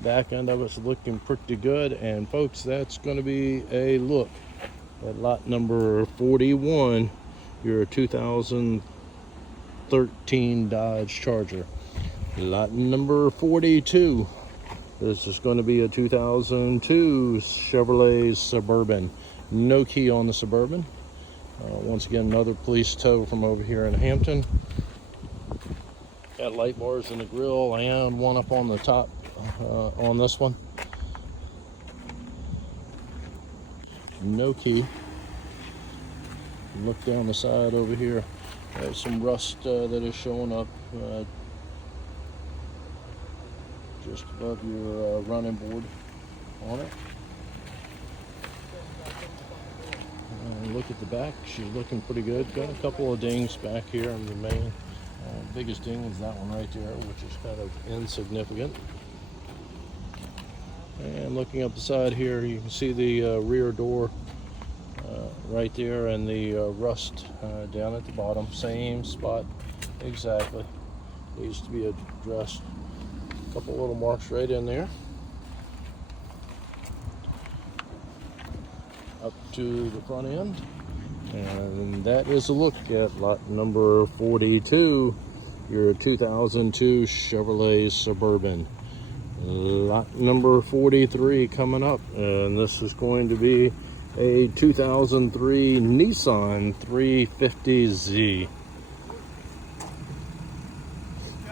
Back end of it's looking pretty good, and folks, that's going to be a look at lot number 41, your 2013 Dodge Charger. Lot number 42, this is going to be a 2002 Chevrolet Suburban. No key on the Suburban. Once again, another police tow from over here in Hampton. Got light bars in the grill and one up on the top on this one. No key. Look down the side over here. There's some rust that is showing up just above your running board on it. Look at the back, she's looking pretty good. Got a couple of dings back here on the main. Biggest ding is that one right there, which is kind of insignificant. And looking up the side here, you can see the rear door right there, and the rust down at the bottom. Same spot exactly. Needs to be addressed. A couple little marks right in there. Up to the front end, and that is a look at lot number 42, your 2002 Chevrolet Suburban. Lot number 43 coming up, and this is going to be a 2003 Nissan 350Z.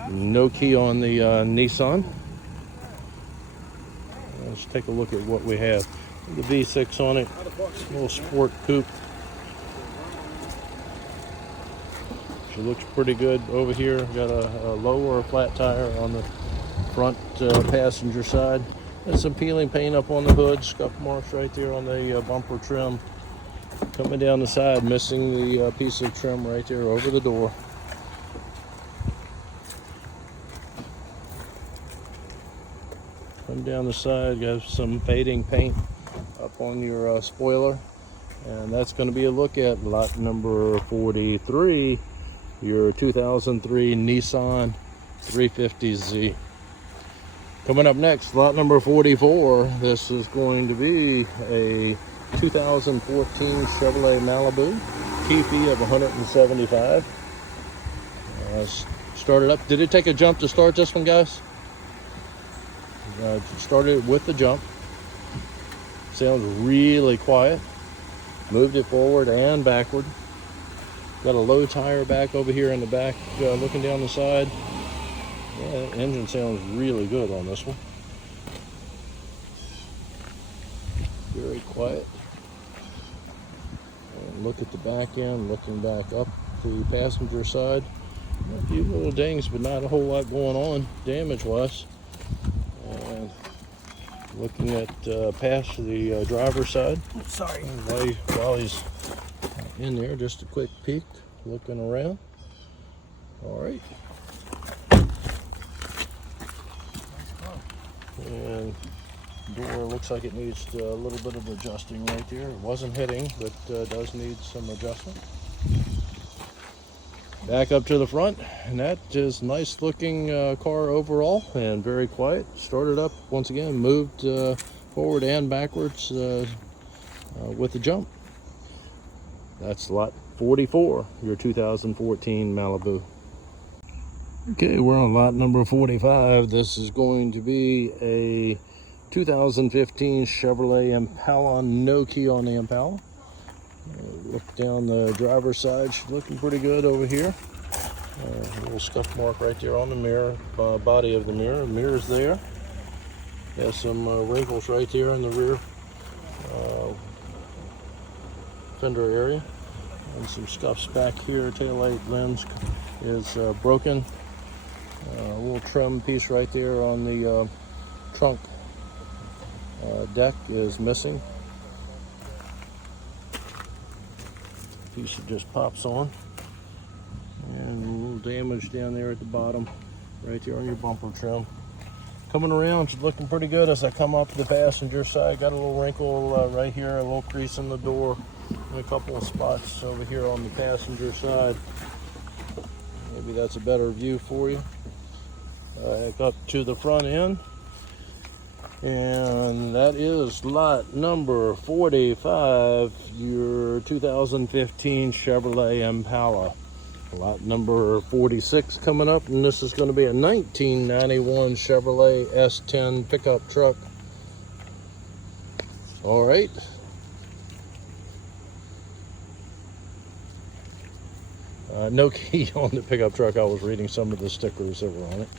No key on the Nissan. Let's take a look at what we have. The V6 on it, little sport coupe. She looks pretty good over here. Got a low or a flat tire on the front passenger side. And some peeling paint up on the hood. Scuff marks right there on the bumper trim. Coming down the side, missing the piece of trim right there over the door. Come down the side, got some fading paint up on your spoiler, and that's going to be a look at lot number 43, your 2003 Nissan 350Z. Coming up next, lot number 44. This is going to be a 2014 Chevrolet Malibu. Key fee of $175. Started up. Did it take a jump to start this one, guys? Started with the jump. Sounds really quiet. Moved it forward and backward. Got a low tire back over here in the back, looking down the side. Yeah, the engine sounds really good on this one. Very quiet. And look at the back end, looking back up the passenger side. A few little dings, but not a whole lot going on damage-wise. And looking at past the driver's side. Sorry. While he's in there, just a quick peek, looking around. All right. And door looks like it needs a little bit of adjusting right there. It wasn't hitting, but does need some adjustment. Back up to the front, and that is nice looking car overall, and very quiet. Started up once again, moved forward and backwards with the jump. That's lot 44, your 2014 Malibu. Okay, we're on lot number 45. This is going to be a 2015 Chevrolet Impala. No key on the Impala. Look down the driver's side, she's looking pretty good over here. A little scuff mark right there on the mirror, body of the mirror. The mirror's there. Has some wrinkles right there in the rear fender area, and some scuffs back here. Taillight lens is broken. A little trim piece right there on the trunk deck is missing. Piece that just pops on, and a little damage down there at the bottom, right there on your bumper trim. Coming around, she's looking pretty good as I come up the passenger side. Got a little wrinkle right here, a little crease in the door, and a couple of spots over here on the passenger side. Maybe that's a better view for you. Back up to the front end, and that is lot number 45, your 2015 Chevrolet Impala. Lot number 46 coming up, and this is going to be a 1991 Chevrolet S10 pickup truck. All right. No key on the pickup truck. I was reading some of the stickers that were on it.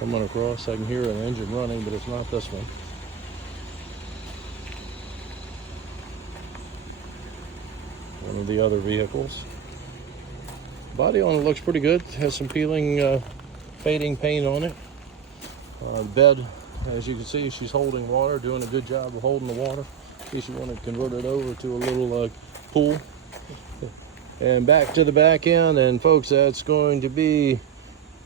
Coming across, I can hear an engine running, but it's not this one. One of the other vehicles. Body on it looks pretty good. Has some peeling, fading paint on it. The bed, as you can see, she's holding water, doing a good job of holding the water. In case you want to convert it over to a little pool. And back to the back end, and folks, that's going to be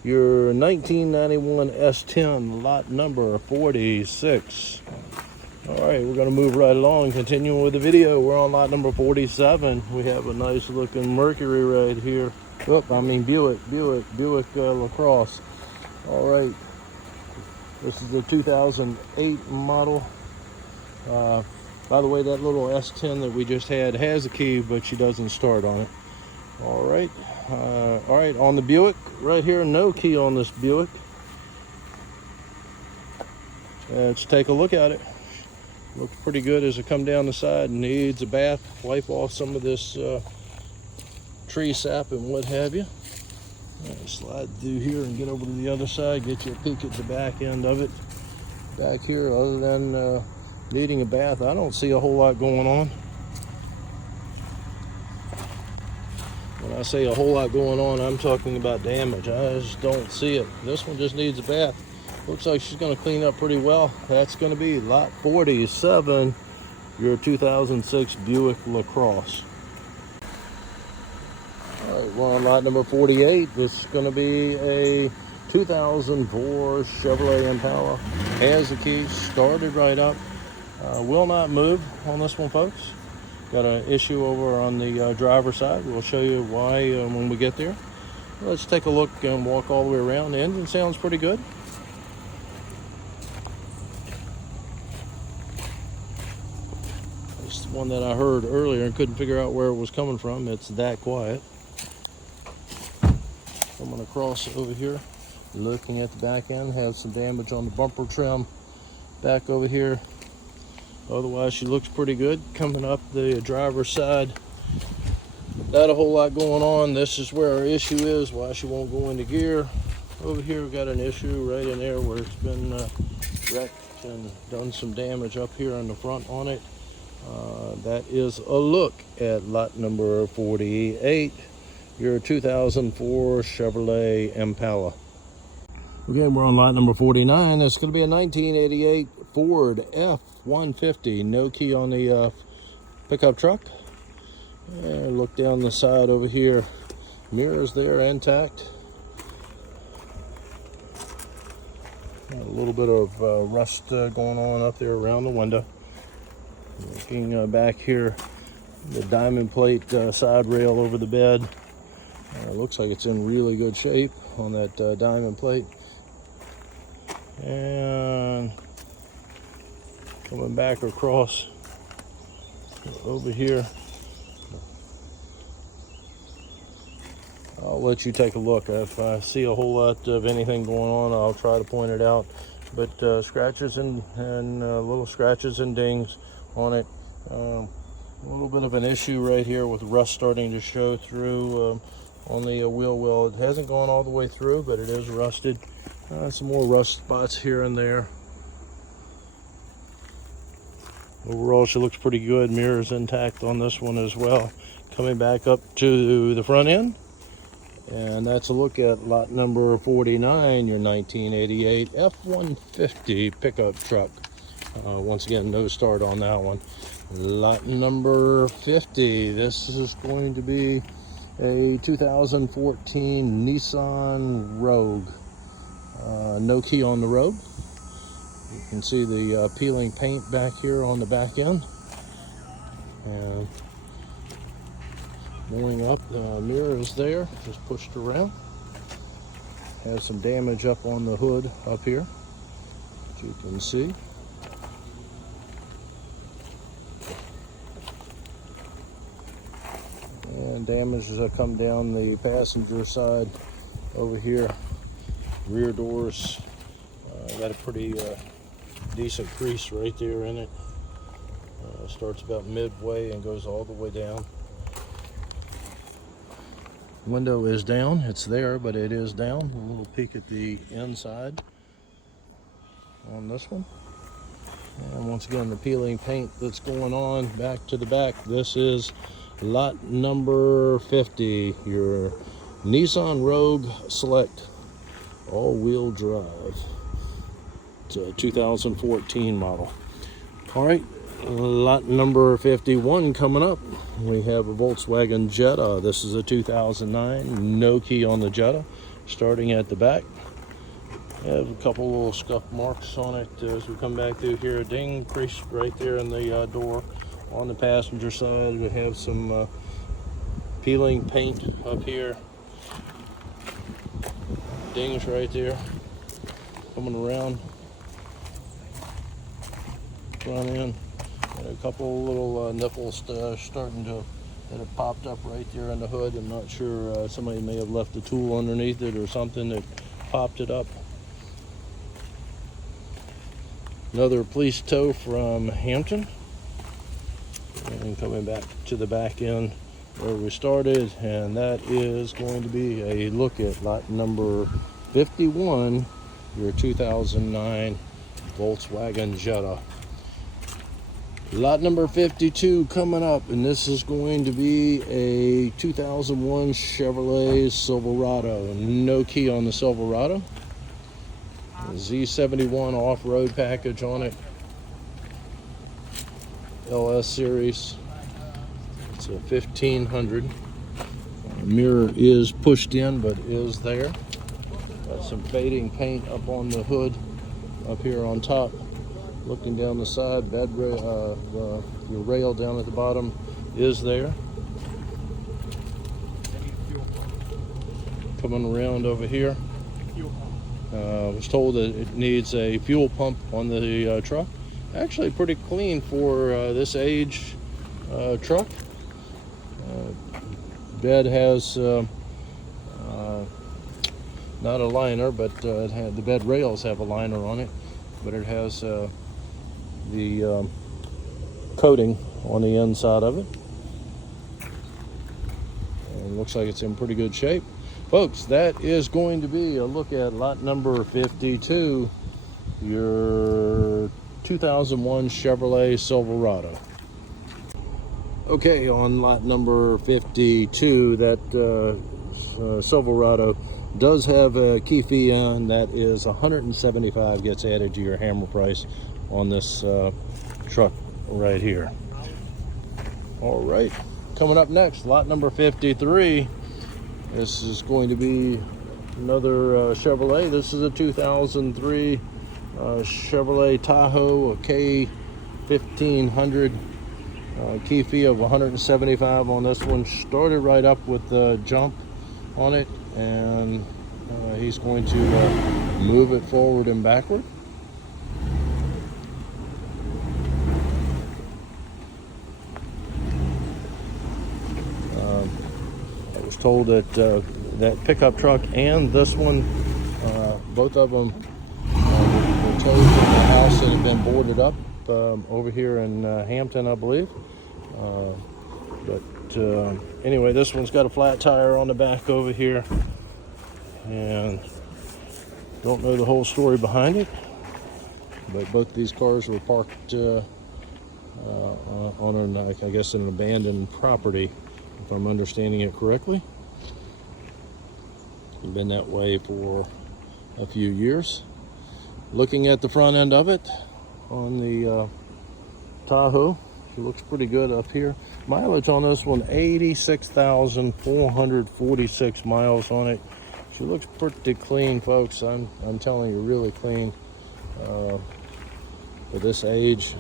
your 1991 S10, lot number 46. All right, we're going to move right along, continuing with the video. We're on lot number 47. We have a nice looking Mercury right here. Buick LaCrosse. All right, this is the 2008 model. By the way, that little S10 that we just had has a key, but she doesn't start on it. All right, on the Buick right here, no key on this Buick. Let's take a look at it. Looks pretty good as I come down the side. Needs a bath, wipe off some of this tree sap and what have you. Slide through here and get over to the other side, get you a peek at the back end of it. Back here, other than needing a bath, I don't see a whole lot going on. When I say a whole lot going on, I'm talking about damage. I just don't see it. This one just needs a bath. Looks like she's going to clean up pretty well. That's going to be lot 47, your 2006 Buick LaCrosse. All right, we're on lot number 48. This is going to be a 2004 Chevrolet Impala. Has the key, started right up. Will not move on this one, folks. Got an issue over on the driver's side. We'll show you why when we get there. Let's take a look and walk all the way around. The engine sounds pretty good. This is the one that I heard earlier and couldn't figure out where it was coming from. It's that quiet. Coming across over here. Looking at the back end, have some damage on the bumper trim back over here. Otherwise, she looks pretty good. Coming up the driver's side, not a whole lot going on. This is where our issue is, why she won't go into gear. Over here, we've got an issue right in there where it's been wrecked and done some damage up here on the front on it. That is a look at lot number 48, your 2004 Chevrolet Impala. Okay, we're on lot number 49. That's going to be a 1988 Ford F150. No key on the pickup truck. And look down the side over here. Mirrors there intact. A little bit of rust going on up there around the window. Looking back here, the diamond plate side rail over the bed. Looks like it's in really good shape on that diamond plate. And coming back across over here, I'll let you take a look. If I see a whole lot of anything going on, I'll try to point it out. But scratches and little scratches and dings on it. A little bit of an issue right here with rust starting to show through on the wheel well. It hasn't gone all the way through, but it is rusted. Some more rust spots here and there. Overall, she looks pretty good. Mirrors intact on this one as well. Coming back up to the front end. And that's a look at lot number 49, your 1988 F150 pickup truck. Once again, no start on that one. Lot number 50. This is going to be a 2014 Nissan Rogue. No key on the Rogue. You can see the peeling paint back here on the back end. And going up, the mirror is there, just pushed around. Has some damage up on the hood up here, as you can see. And damage has come down the passenger side over here. Rear doors got a pretty decent crease right there in it. Starts about midway and goes all the way down. Window is down. It's there, but it is down. A little peek at the inside on this one. And once again, the peeling paint that's going on back to the back. This is lot number 50, your Nissan Rogue Select all-wheel drive. It's a 2014 model. All right, lot number 51 coming up. We have a Volkswagen Jetta. This is a 2009. No key on the Jetta. Starting at the back. Have a couple little scuff marks on it as we come back through here. A ding crease right there in the door. On the passenger side, we have some peeling paint up here. Dings right there. Coming around. Front end. And a couple little nipples starting to that have popped up right there in the hood. I'm not sure, somebody may have left a tool underneath it or something that popped it up. Another police tow from Hampton. And coming back to the back end where we started, and that is going to be a look at lot number 51, your 2009 Volkswagen Jetta. Lot number 52 coming up, and this is going to be a 2001 Chevrolet Silverado. No key on the Silverado. A Z71 off-road package on it. LS series. It's a 1500. Mirror is pushed in, but is there. Got some fading paint up on the hood, up here on top. Looking down the side, bed rail, your rail down at the bottom is there. Coming around over here. I was told that it needs a fuel pump on the truck. Actually pretty clean for this age truck. not a liner, but it had, the bed rails have a liner on it, but it has the coating on the inside of it. And looks like it's in pretty good shape. Folks, that is going to be a look at lot number 52, your 2001 Chevrolet Silverado. Okay, on lot number 52, that Silverado does have a key fee on that is $175, gets added to your hammer price on this truck right here. All right, coming up next, lot number 53. This is going to be another Chevrolet. This is a 2003 Chevrolet Tahoe, a K1500. Key fee of $175 on this one. Started right up with the jump on it, and he's going to move it forward and backward. I was told that that pickup truck and this one, both of them were towed in the house that had been boarded up over here in Hampton, I believe. Anyway, this one's got a flat tire on the back over here, and don't know the whole story behind it, but both these cars were parked on an, I guess, an abandoned property, if I'm understanding it correctly. It's been that way for a few years. Looking at the front end of it on the Tahoe, it looks pretty good up here. Mileage on this one, 86,446 miles on it. She looks pretty clean, folks. I'm telling you, really clean for this age.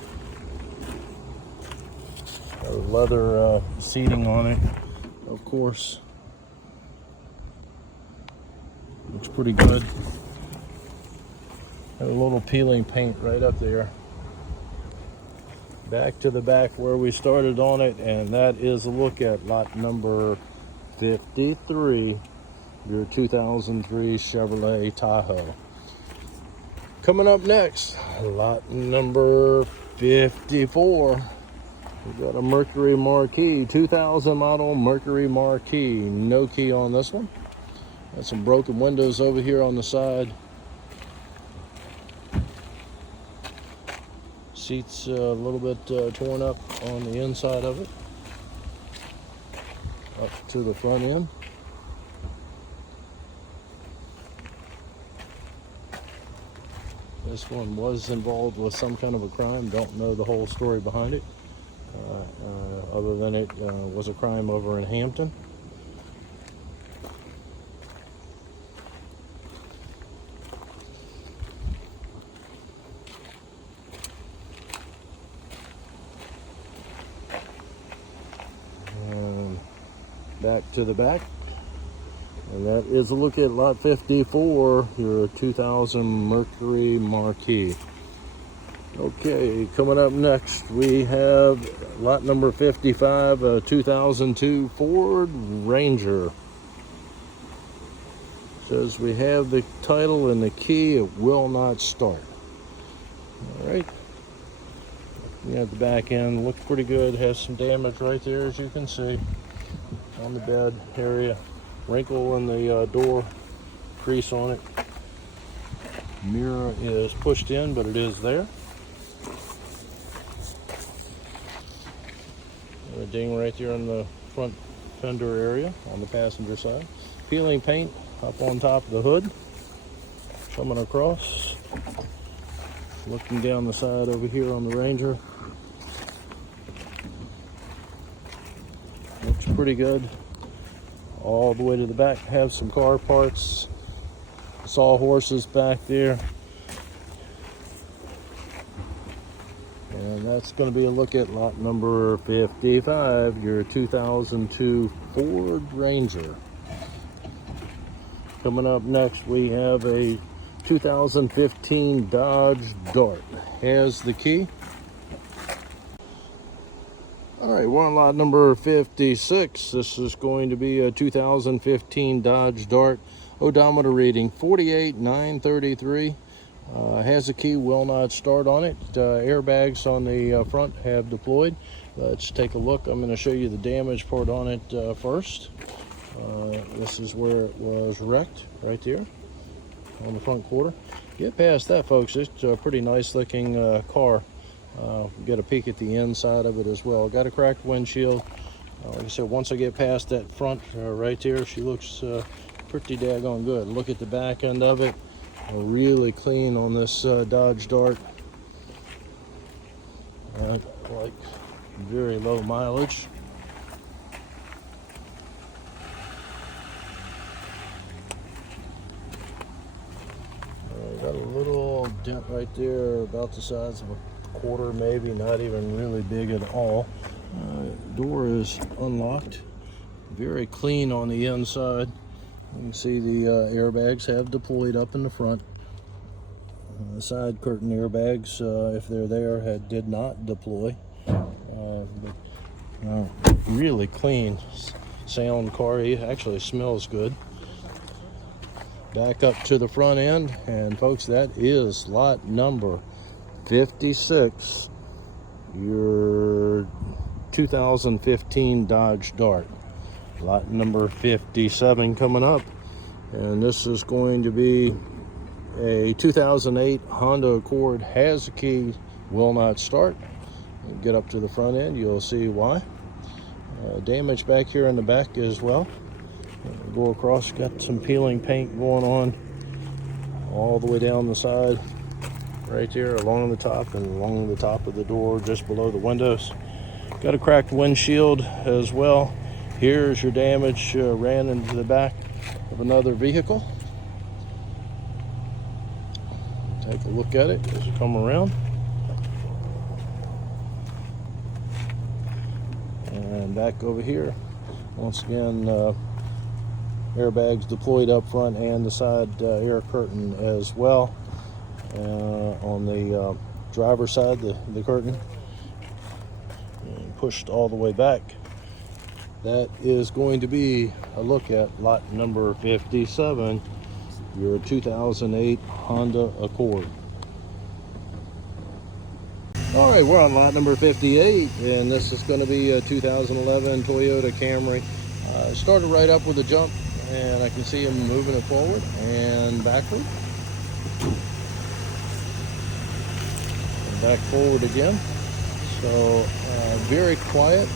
Got leather seating on it, of course. Looks pretty good. Got a little peeling paint right up there. Back to the back where we started on it, and that is a look at lot number 53, your 2003 Chevrolet Tahoe. Coming up next, lot number 54. We got a Mercury Marquis, 2000 model Mercury Marquis. No key on this one. Got some broken windows over here on the side. Seats a little bit torn up on the inside of it. Up to the front end. This one was involved with some kind of a crime. Don't know the whole story behind it, other than it was a crime over in Hampton. Back to the back, and that is a look at lot 54, your 2000 Mercury Marquis. Okay, coming up next, we have lot number 55, a 2002 Ford Ranger. Says we have the title and the key, it will not start. All right, looking at the back end, looks pretty good. Has some damage right there, as you can see, on the bed area. Wrinkle in the door, crease on it. Mirror is pushed in, but it is there. A ding right there on the front fender area on the passenger side. Peeling paint up on top of the hood, coming across. Looking down the side over here on the Ranger. Looks pretty good. All the way to the back, have some car parts, sawhorses back there. And that's going to be a look at lot number 55, your 2002 Ford Ranger. Coming up next, we have a 2015 Dodge Dart. Has the key. All right, we're on lot number 56. This is going to be a 2015 Dodge Dart. Odometer reading 48,933. Has a key, will not start on it. Airbags on the front have deployed. Let's take a look. I'm going to show you the damage part on it first. This is where it was wrecked, right there on the front quarter. Get past that, folks. It's a pretty nice looking car. Get a peek at the inside of it as well. Got a cracked windshield. Like I said, once I get past that front right there, she looks pretty daggone good. Look at the back end of it. Really clean on this Dodge Dart. Like very low mileage. Got a little dent right there, about the size of a quarter, maybe, not even really big at all. Door is unlocked. Very clean on the inside. You can see the airbags have deployed up in the front. The side curtain airbags, if they're there, did not deploy. Really clean sound car. It actually smells good. Back up to the front end, and folks, that is lot number 56. Your 2015 Dodge Dart. Lot number 57 coming up, and this is going to be a 2008 Honda Accord. Has a key, will not start. Get up to the front end, you'll see why. Damage back here in the back as well. Go across, got some peeling paint going on all the way down the side, right there, along the top and along the top of the door, just below the windows. Got a cracked windshield as well. Here's your damage, ran into the back of another vehicle. Take a look at it as you come around. And back over here, once again, airbags deployed up front and the side air curtain as well. On the driver's side, the curtain pushed all the way back. That is going to be a look at lot number 57, your 2008 Honda Accord. All right, we're on lot number 58, and this is going to be a 2011 Toyota Camry. Started right up with a jump, and I can see him moving it forward and backward. And back forward again. So very quiet.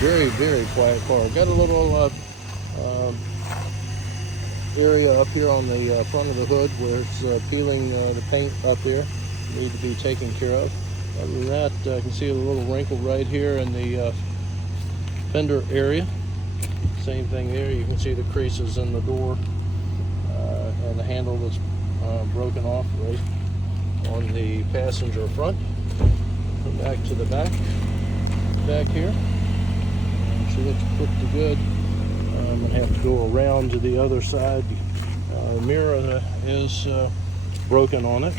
Very quiet car. Got a little area up here on the front of the hood where it's peeling the paint up there. Need to be taken care of. Other than that, I can see a little wrinkle right here in the fender area. Same thing there. You can see the creases in the door and the handle that's broken off right on the passenger front. Come back to the back here. She looks pretty good. I'm going to have to go around to the other side. The mirror is broken on it.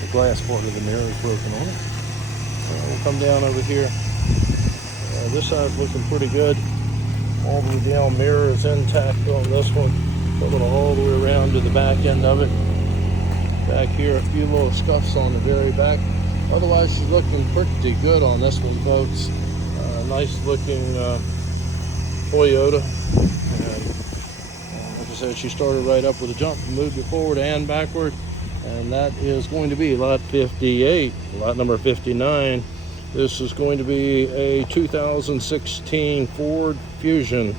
The glass part of the mirror is broken on it. We'll come down over here. This side's looking pretty good. All the way down, mirror is intact on this one. Put it all the way around to the back end of it. Back here, a few little scuffs on the very back. Otherwise, she's looking pretty good on this one, folks. Nice looking Toyota. And like I said, she started right up with a jump, moved it forward and backward. And that is going to be lot 58. Lot number 59. This is going to be a 2016 Ford Fusion.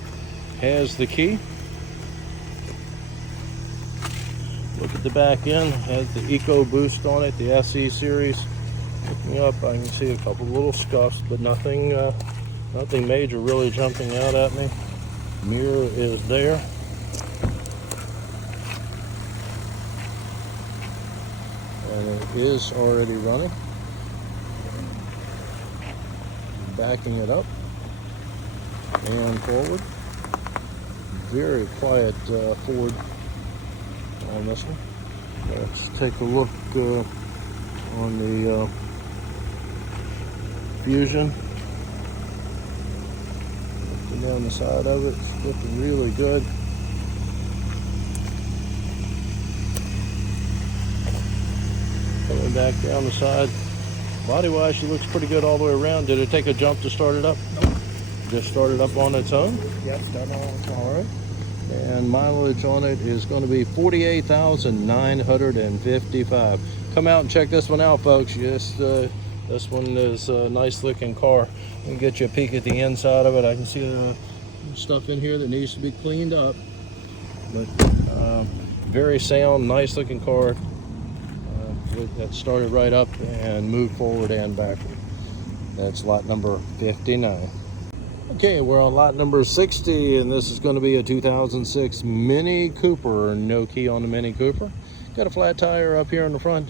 Has the key. Look at the back end. Has the Eco Boost on it, the SE series. Looking up, I can see a couple little scuffs, but nothing major really jumping out at me. Mirror is there. And it is already running. Backing it up and forward. Very quiet Ford on this one. Let's take a look on the Fusion. down the side of it. It's looking really good. Coming back down the side. Body-wise, she looks pretty good all the way around. Did it take a jump to start it up? Nope. Just started up on its own? Yep, started on its own. All right. And mileage on it is going to be 48,955. Come out and check this one out, folks. Yes, this one is a nice looking car. Let me get you a peek at the inside of it. I can see stuff in here that needs to be cleaned up, but very sound, nice looking car that started right up and moved forward and backward. That's lot number 59. Okay, we're on lot number 60, and this is going to be a 2006 Mini Cooper. No key on the Mini Cooper. Got a flat tire up here in the front.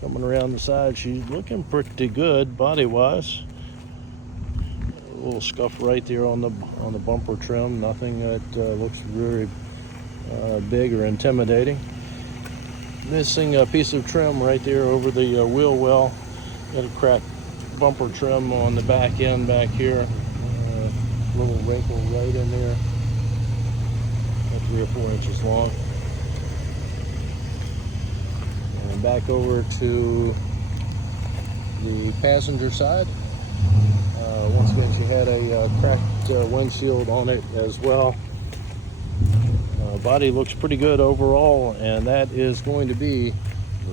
Coming around the side, she's looking pretty good body-wise. A little scuff right there on the bumper trim. Nothing that looks very big or intimidating. Missing a piece of trim right there over the wheel well. Got a cracked bumper trim on the back end back here. Little wrinkle right in there, about 3 or 4 inches long. And back over to the passenger side. Once again, she had a cracked windshield on it as well. Body looks pretty good overall, and that is going to be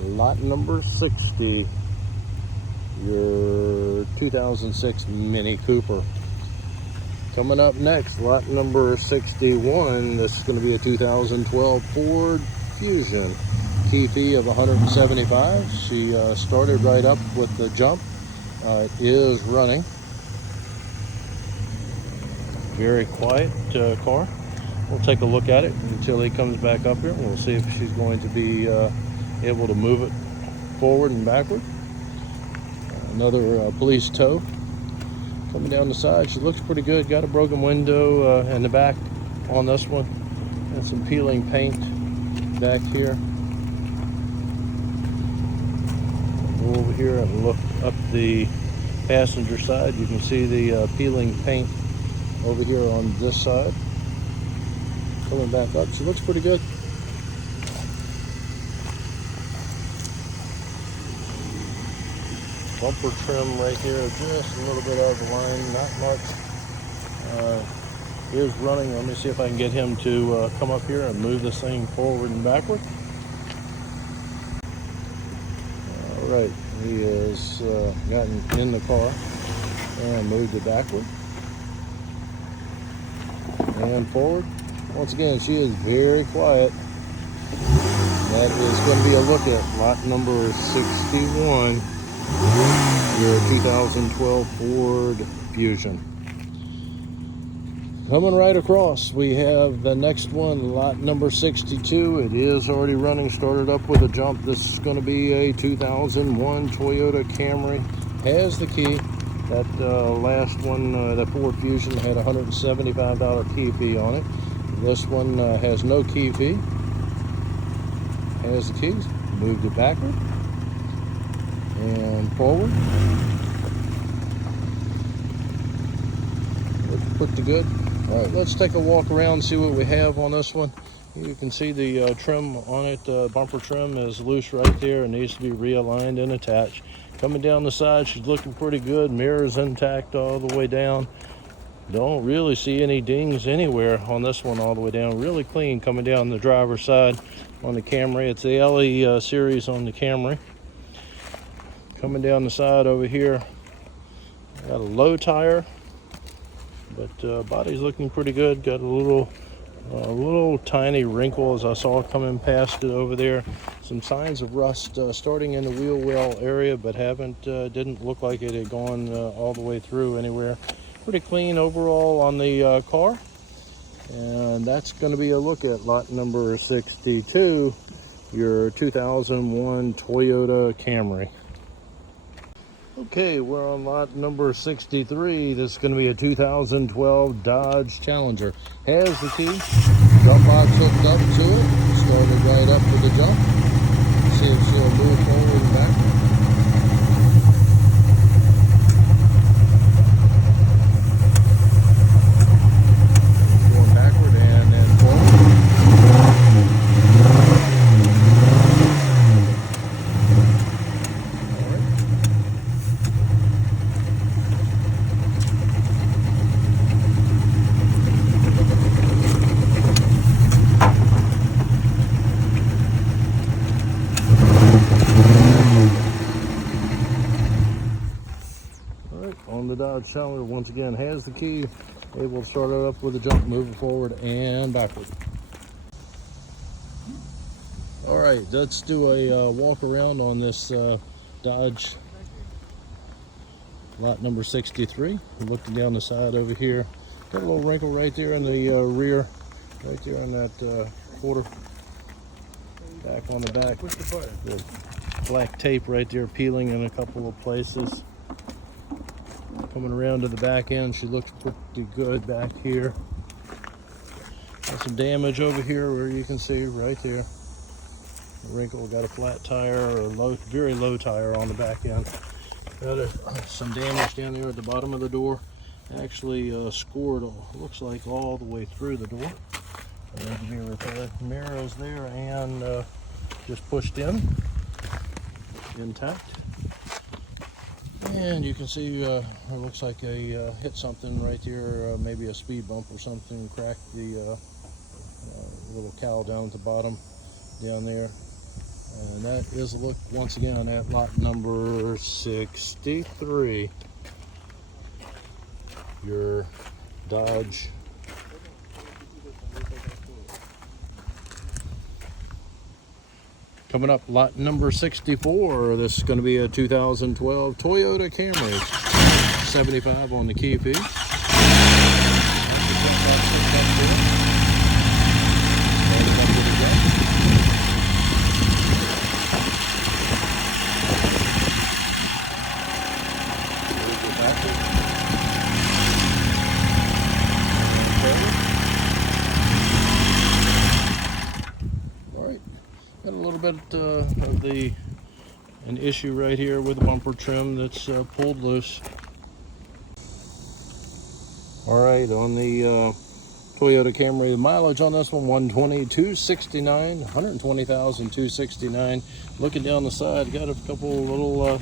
lot number 60, your 2006 Mini Cooper. Coming up next, lot number 61. This is going to be a 2012 Ford Fusion. Key fee of $175. She started right up with the jump. It is running. Very quiet car. We'll take a look at it until he comes back up here. We'll see if she's going to be able to move it forward and backward. Another police tow. Coming down the side, she looks pretty good. Got a broken window in the back on this one, and some peeling paint back here. Go over here and look up the passenger side. You can see the peeling paint over here on this side. Coming back up, she looks pretty good. Bumper trim right here, just a little bit out of the line, not much. Is running. Let me see if I can get him to come up here and move this thing forward and backward. All right, he has gotten in the car and moved it backward and forward. Once again, she is very quiet. That is going to be a look at lot number 61. Your 2012 Ford Fusion. Coming right across, we have the next one, lot number 62. It is already running, started up with a jump. This is going to be a 2001 Toyota Camry. Has the key. That last one, the Ford Fusion, had a $175 key fee on it. This one has no key fee. Has the keys. Moved it backward and forward. Looks pretty good. All right, let's take a walk around and see what we have on this one. You can see the trim on it. Bumper trim is loose right there and needs to be realigned and attached. Coming down the side, she's looking pretty good. Mirrors intact all the way down. Don't really see any dings anywhere on this one all the way down. Really clean coming down the driver's side on the Camry. It's the LE series on the Camry. Coming down the side over here, got a low tire, but body's looking pretty good. Got a little tiny wrinkle as I saw coming past it over there. Some signs of rust starting in the wheel well area, but didn't look like it had gone all the way through anywhere. Pretty clean overall on the car. And that's going to be a look at lot number 62, your 2001 Toyota Camry. Okay, we're on lot number 63. This is going to be a 2012 Dodge Challenger. Has the key. Jump box hooked up to it. Started right up with the jump. See if she'll move forward and back. on the Dodge Challenger. Once again, has the key, able to start it up with a jump, move it forward and backward. All right, let's do a walk around on this Dodge lot number 63. Looking down the side over here, got a little wrinkle right there in the rear, right there on that quarter. Back on the back, push the button. The black tape right there peeling in a couple of places. Coming around to the back end, she looks pretty good back here. Got some damage over here where you can see right there. The wrinkle, got a flat tire or a low, very low tire on the back end. Got some damage down there at the bottom of the door. Actually scored, looks like all the way through the door. And to be repaired. Mirrors there and just pushed in, intact. And you can see it looks like a hit something right there, maybe a speed bump or something, cracked the little cowl down at the bottom down there. And that is a look once again at lot number 63, your Dodge Coming up, lot number 64. This is going to be a 2012 Toyota Camry. 75 on the key fee. Got a little bit of an issue right here with the bumper trim that's pulled loose. All right, on the Toyota Camry, the mileage on this one, 120,269, 120,269. Looking down the side, got a couple little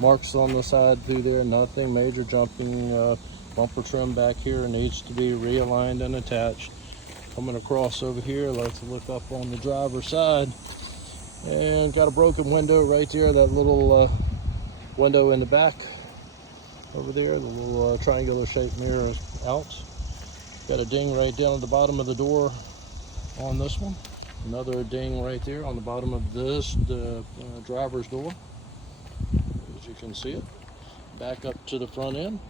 marks on the side through there, nothing major jumping. Bumper trim back here needs to be realigned and attached. Coming across over here, let's look up on the driver's side, and got a broken window right there, that little window in the back over there, the little triangular shaped mirror is out. Got a ding right down at the bottom of the door on this one, another ding right there on the bottom of this driver's door, as you can see it. Back up to the front end,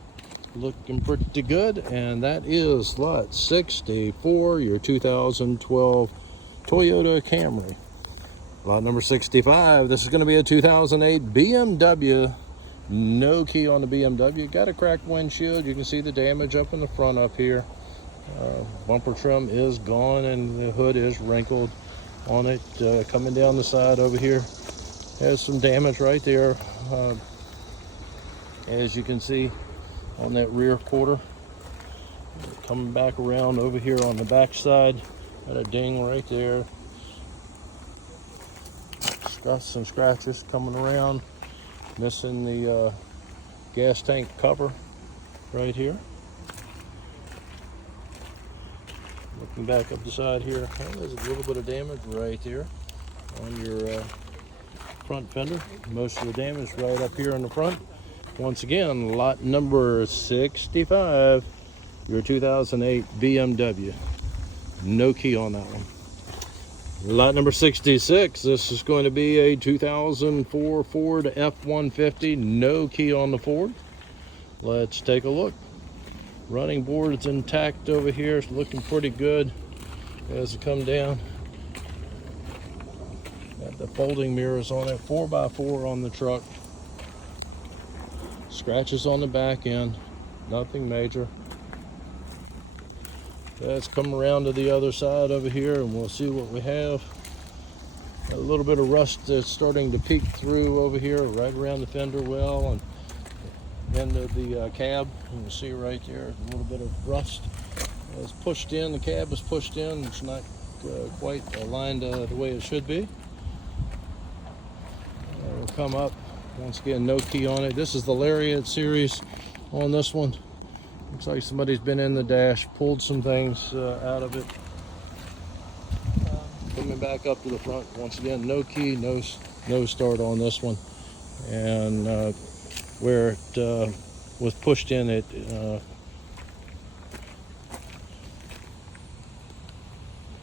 looking pretty good. And that is lot 64, your 2012 Toyota Camry. Lot number 65, this is going to be a 2008 BMW. No key on the BMW. Got a cracked windshield. You can see the damage up in the front up here. Bumper trim is gone and the hood is wrinkled on it. Coming down the side over here, has some damage right there, as you can see on that rear quarter. Coming back around over here on the back side, got a ding right there. Got some scratches coming around, missing the gas tank cover right here. Looking back up the side here, there's a little bit of damage right there on your front fender. Most of the damage right up here in the front. Once again, lot number 65, your 2008 BMW. No key on that one. Lot number 66, this is going to be a 2004 Ford F150. No key on the Ford. Let's take a look. Running board is intact over here. It's looking pretty good as it come down. Got the folding mirrors on it, 4x4 on the truck. Scratches on the back end, nothing major. Let's come around to the other side over here and we'll see what we have. A little bit of rust that's starting to peek through over here, right around the fender well and end of the cab. You can see right there a little bit of rust. It's pushed in, the cab is pushed in. It's not quite aligned the way it should be. We'll come up. Once again, no key on it. This is the Lariat series on this one. Looks like somebody's been in the dash, pulled some things out of it. Coming back up to the front. Once again, no key, no start on this one. And where it was pushed in. It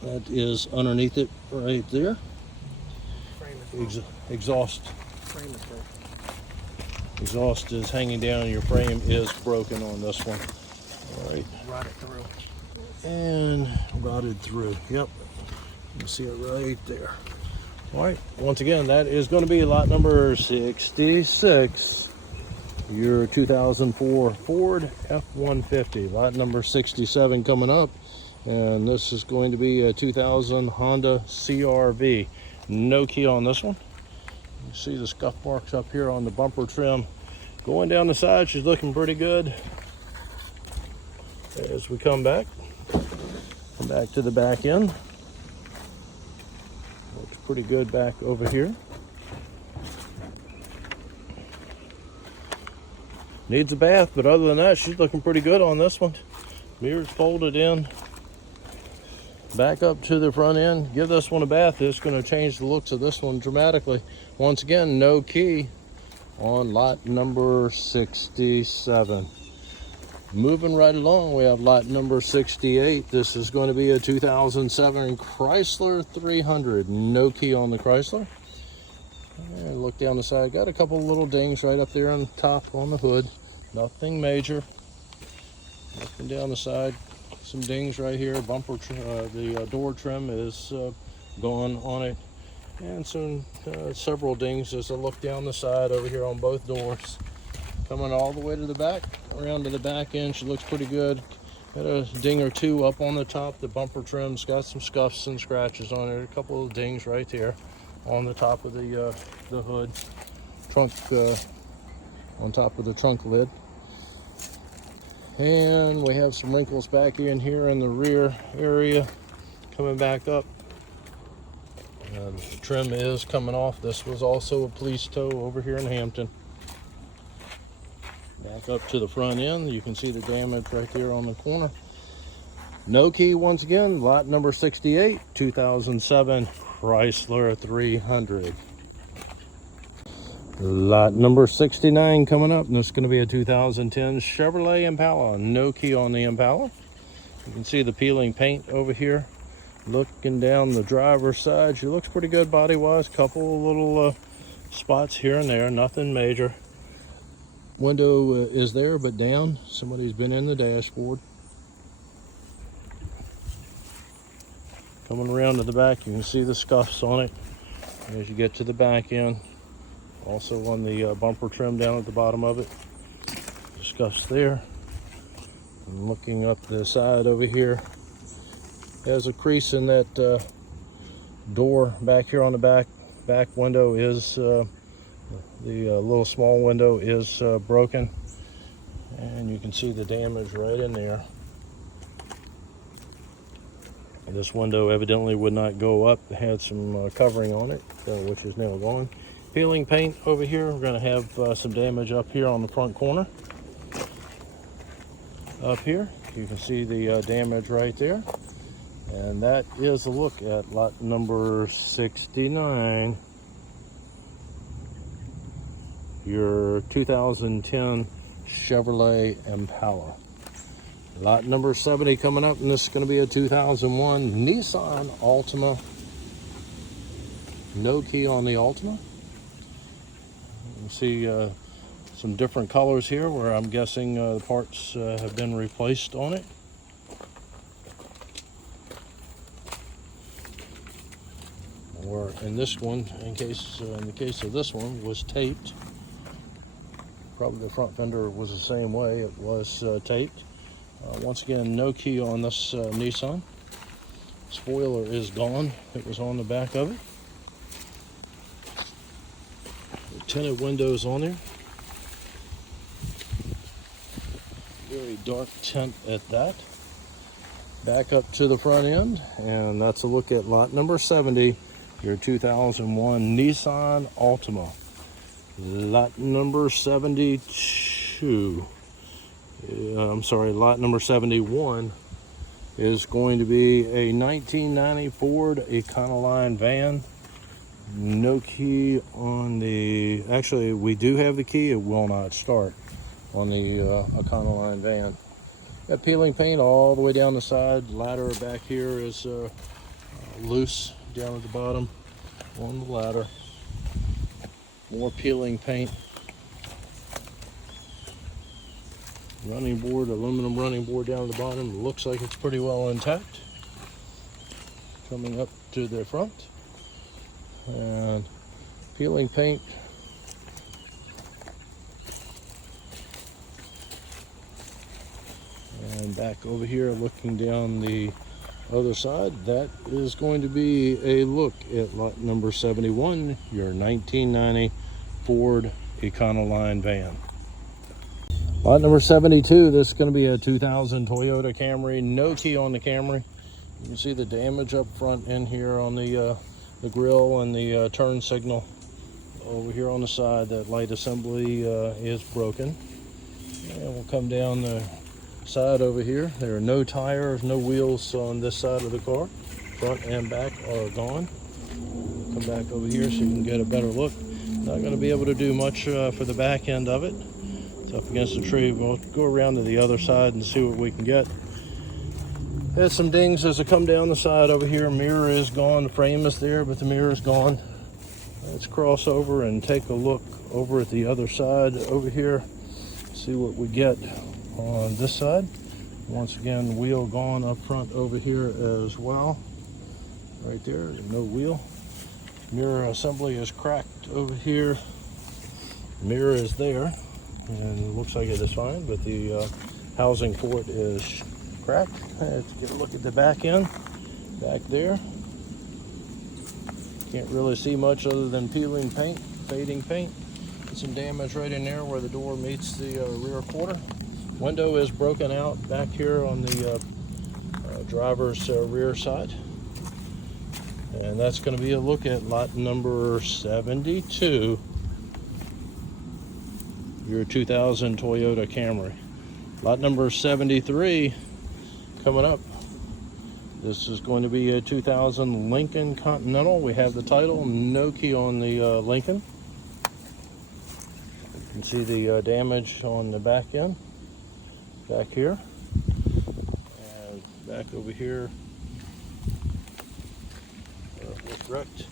that is underneath it right there. Exhaust is hanging down, and your frame is broken on this one. All right. Rotted through. And rotted through. Yep. You see it right there. All right. Once again, that is going to be lot number 66. Your 2004 Ford F150. Lot number 67 coming up. And this is going to be a 2000 Honda CRV. No key on this one. You see the scuff marks up here on the bumper trim. Going down the side, she's looking pretty good. As we come back to the back end. Looks pretty good back over here. Needs a bath, but other than that, she's looking pretty good on this one. Mirrors folded in. Back up to the front end. Give this one a bath. It's going to change the looks of this one dramatically. Once again, no key on lot number 67. Moving right along, we have lot number 68. This is going to be a 2007 Chrysler 300. No key on the Chrysler. And look down the side. Got a couple little dings right up there on top on the hood. Nothing major. Looking down the side. Some dings right here. Bumper, the door trim is gone on it, and some several dings as I look down the side over here on both doors. Coming all the way to the back, around to the back end, she looks pretty good. Got a ding or two up on the top. The bumper trim's got some scuffs and scratches on it. A couple of dings right there on the top of the hood, trunk, on top of the trunk lid. And we have some wrinkles back in here in the rear area coming back up. The trim is coming off. This was also a police tow over here in Hampton. Back up to the front end. You can see the damage right there on the corner. No key once again. Lot number 68, 2007 Chrysler 300. Lot number 69 coming up, and this is going to be a 2010 Chevrolet Impala. No key on the Impala. You can see the peeling paint over here. Looking down the driver's side, she looks pretty good body-wise. Couple of little spots here and there, nothing major. Window is there, but down. Somebody's been in the dashboard. Coming around to the back, you can see the scuffs on it as you get to the back end. Also on the bumper trim down at the bottom of it. Scuffs there. And looking up the side over here, there's a crease in that door back here on the back window is the little small window is broken, and you can see the damage right in there. And this window evidently would not go up. It had some covering on it, which is now gone. Peeling paint over here. We're going to have some damage up here on the front corner. Up here, you can see the damage right there. And that is a look at lot number 69. Your 2010 Chevrolet Impala. Lot number 70 coming up, and this is going to be a 2001 Nissan Altima. No key on the Altima. You see some different colors here where I'm guessing the parts have been replaced on it. Or in this one, in the case of this one, was taped. Probably the front fender was the same way. It was taped. Once again, no key on this Nissan. Spoiler is gone. It was on the back of it. Tinted windows on there. Very dark tint at that. Back up to the front end, and that's a look at lot number 70, your 2001 Nissan Altima. Lot number 72. Lot number 71 is going to be a 1990 Ford Econoline van. No key on the, actually we do have the key, it will not start. on the Econoline van. Got peeling paint all the way down the side. Ladder back here is loose down at the bottom on the ladder. More peeling paint. Running board, aluminum running board down at the bottom. Looks like it's pretty well intact. Coming up to the front. And peeling paint. And back over here looking down the other side, that is going to be a look at lot number 71, your 1990 Ford Econoline van. Lot number 72, this is going to be a 2000 Toyota Camry. No key on the Camry. You can see the damage up front in here on the grille and the turn signal. Over here on the side, that light assembly is broken. And we'll come down the side over here. There are no tires, no wheels on this side of the car. Front and back are gone. Come back over here so you can get a better look. Not going to be able to do much for the back end of it. It's up against the tree. We'll go around to the other side and see what we can get. There's some dings as I come down the side over here. Mirror is gone. The frame is there, but the mirror is gone. Let's cross over and take a look over at the other side over here. See what we get on this side. Once again, wheel gone up front over here as well. Right there, no wheel. Mirror assembly is cracked over here. Mirror is there, and it looks like it is fine, but the housing for it is cracked. Let's get a look at the back end. Back there. Can't really see much other than peeling paint, fading paint. Some damage right in there where the door meets the rear quarter. Window is broken out back here on the driver's rear side. And that's going to be a look at lot number 72, your 2000 Toyota Camry. Lot number 73 coming up. This is going to be a 2000 Lincoln Continental. We have the title, no key on the Lincoln. You can see the damage on the back end, back here, and back over here. Was wrecked.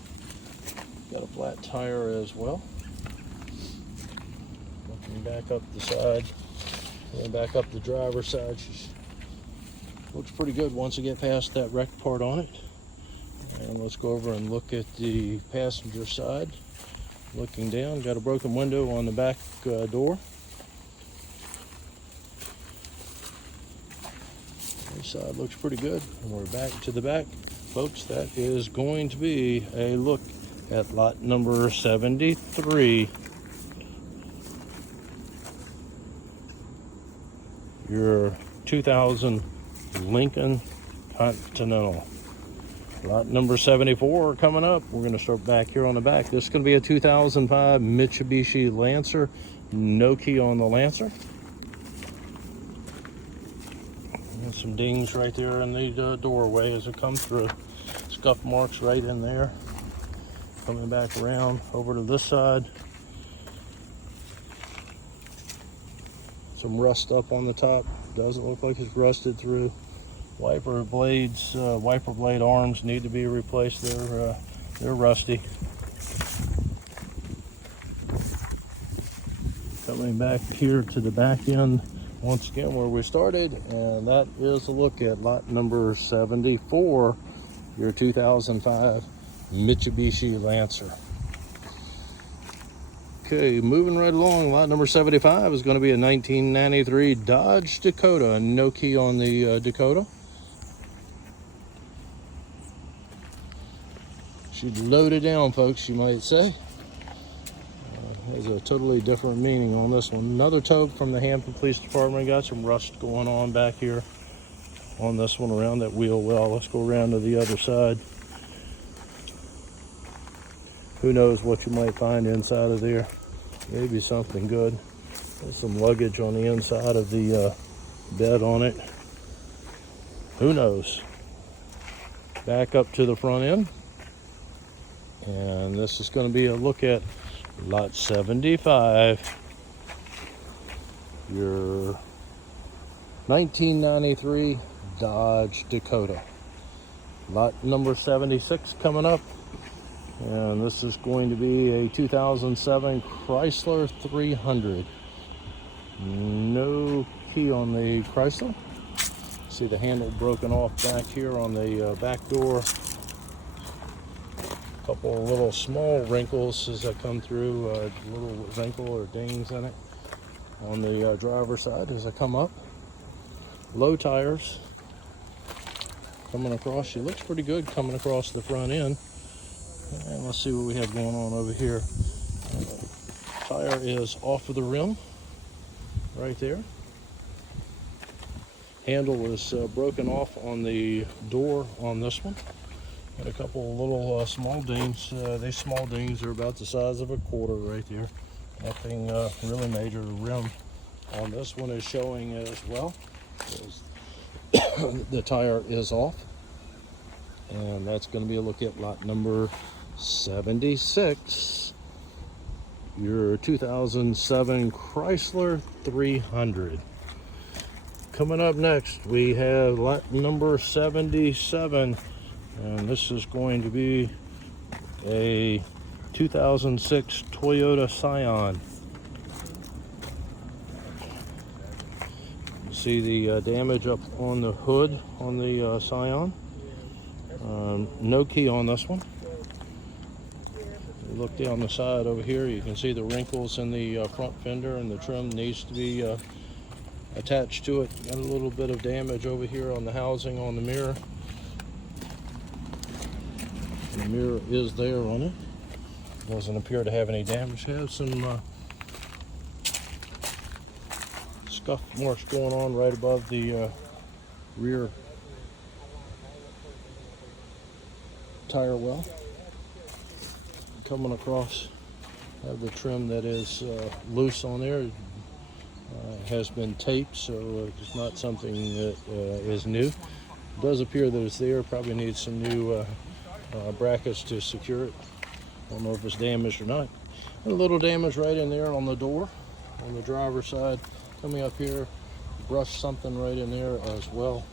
Got a flat tire as well. Looking back up the side, going back up the driver's side. Looks pretty good once you get past that wrecked part on it. And let's go over and look at the passenger side. Looking down, got a broken window on the back door. This side looks pretty good. And we're back to the back. Folks, that is going to be a look at lot number 73. Your 2000 Lincoln Continental. Lot number 74 coming up. We're going to start back here on the back. This is going to be a 2005 Mitsubishi Lancer. No key on the Lancer. And some dings right there in the doorway as it comes through. Scuff marks right in there. Coming back around over to this side. Some rust up on the top. Doesn't look like it's rusted through. Wiper blades, wiper blade arms need to be replaced. They're rusty. Coming back here to the back end once again where we started, and that is a look at lot number 74, your 2005 Mitsubishi Lancer. Okay, moving right along, lot number 75 is going to be a 1993 Dodge Dakota. No key on the Dakota. She's loaded down, folks, you might say. There's a totally different meaning on this one. Another tow from the Hampton Police Department. Got some rust going on back here on this one around that wheel well. Let's go around to the other side. Who knows what you might find inside of there. Maybe something good. There's some luggage on the inside of the bed on it. Who knows? Back up to the front end. And this is going to be a look at lot 75. your 1993 Dodge Dakota. Lot number 76 coming up. And this is going to be a 2007 Chrysler 300. No key on the Chrysler. See the handle broken off back here on the back door. A couple of little small wrinkles as I come through, little wrinkle or dings in it on the driver's side as I come up. Low tires coming across. She looks pretty good coming across the front end. And let's see what we have going on over here. Tire is off of the rim right there. Handle is broken off on the door on this one. Got a couple of little small dings. These small dings are about the size of a quarter right there. Nothing really major. The rim on this one is showing as well. The tire is off. And that's going to be a look at lot number 76. Your 2007 Chrysler 300. Coming up next, we have lot number 77, and this is going to be a 2006 Toyota Scion. You see the damage up on the hood on the Scion. No key on this one. You look down the side over here, you can see the wrinkles in the front fender, and the trim needs to be attached to it. Got a little bit of damage over here on the housing on the mirror. The mirror is there on it. Doesn't appear to have any damage. Have some scuff marks going on right above the rear tire well. Coming across, have the trim that is loose on there. Has been taped, so it's not something that is new. It does appear that it's there. Probably needs some new brackets to secure it. Don't know if it's damaged or not. A little damage right in there on the door, on the driver's side. Coming up here, brushed something right in there as well.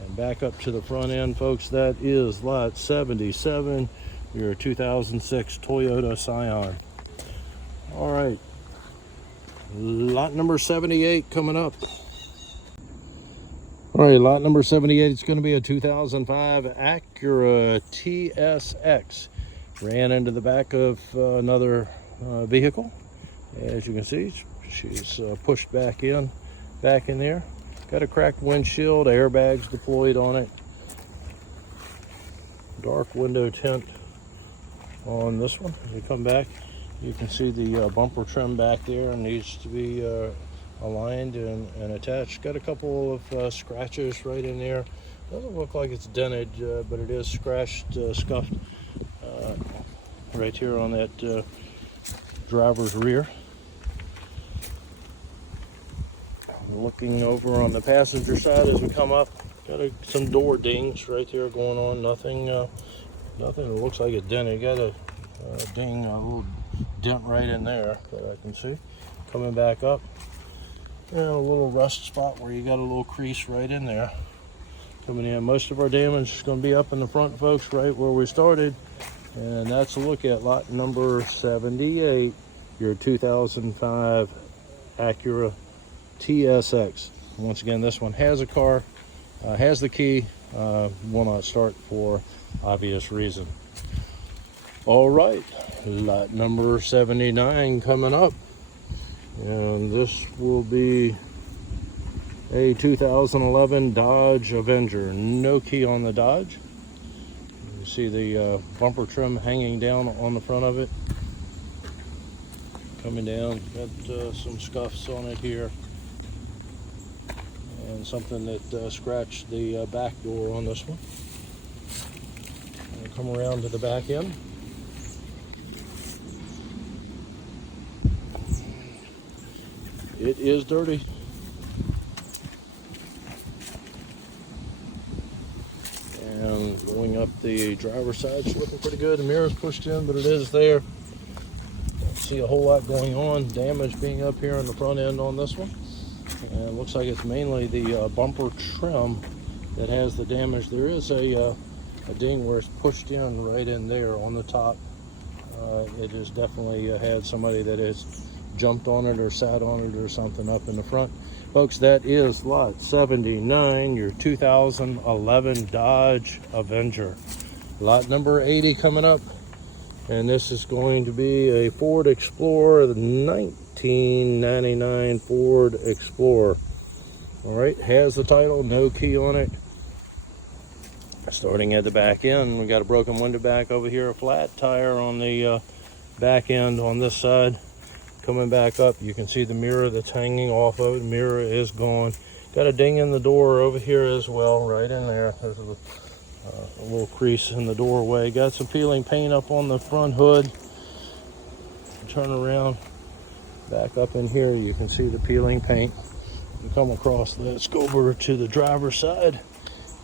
And back up to the front end, folks, that is lot 77. Your 2006 Toyota Scion. All right, lot number 78 coming up. All right, lot number 78 is going to be a 2005 Acura TSX. Ran into the back of another vehicle. As you can see, she's pushed back in there. Got a cracked windshield, airbags deployed on it. Dark window tint on this one. As you come back, you can see the bumper trim back there needs to be aligned and attached. Got a couple of scratches right in there. Doesn't look like it's dented, but it is scratched, scuffed right here on that driver's rear. Looking over on the passenger side as we come up, got some door dings right there going on. Nothing that looks like it's dented. Got a ding, a little dent right in there that I can see. Coming back up, and a little rust spot where you got a little crease right in there. Coming in, most of our damage is going to be up in the front, folks, right where we started. And that's a look at lot number 78, your 2005 Acura TSX. Once again, this one has a car, has the key, will not start for obvious reason. All right, lot number 79 coming up, and this will be a 2011 Dodge Avenger. No key on the Dodge. You see the bumper trim hanging down on the front of it. Coming down, got some scuffs on it here, and something that scratched the back door on this one. And come around to the back end. It is dirty. And going up the driver's side, it's looking pretty good. The mirror's pushed in, but it is there. see a whole lot going on. Damage being up here on the front end on this one. And it looks like it's mainly the bumper trim that has the damage. There is a ding where it's pushed in right in there on the top. It has definitely had somebody that has jumped on it or sat on it or something up in the front. Folks, that is lot 79, your 2011 Dodge Avenger. Lot number 80 coming up. And this is going to be a Ford Explorer, the 1999 Ford Explorer. All right, has the title, no key on it. Starting at the back end, we got a broken window back over here, a flat tire on the back end on this side. Coming back up, you can see the mirror that's hanging off of it. Mirror is gone. Got a ding in the door over here as well, right in there. There's a little crease in the doorway. Got some peeling paint up on the front hood. Turn around, back up in here, you can see the peeling paint. You come across, let's go over to the driver's side.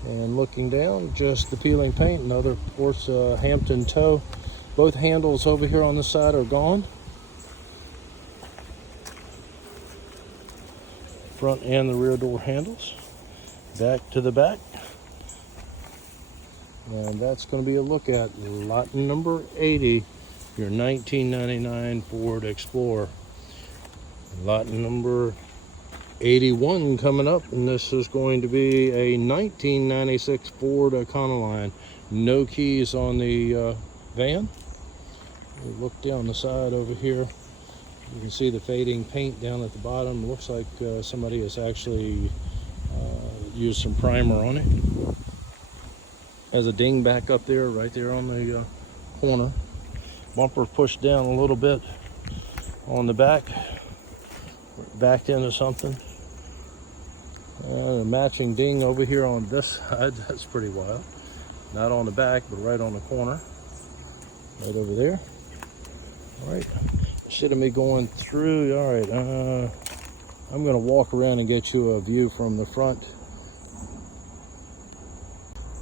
And looking down, just the peeling paint. Another, of course, Hampton toe. Both handles over here on this side are gone. Front and the rear door handles. Back to the back. And that's going to be a look at lot number 80, your 1999 Ford Explorer. Lot number 81 coming up, and this is going to be a 1996 Ford Econoline. No keys on the van. We look down the side over here. You can see the fading paint down at the bottom. It looks like somebody has actually used some primer on it. Has a ding back up there, right there on the corner. Bumper pushed down a little bit on the back. Backed into something. And a matching ding over here on this side. That's pretty wild. Not on the back, but right on the corner. Right over there. All right. Instead of me going through, all right, I'm going to walk around and get you a view from the front.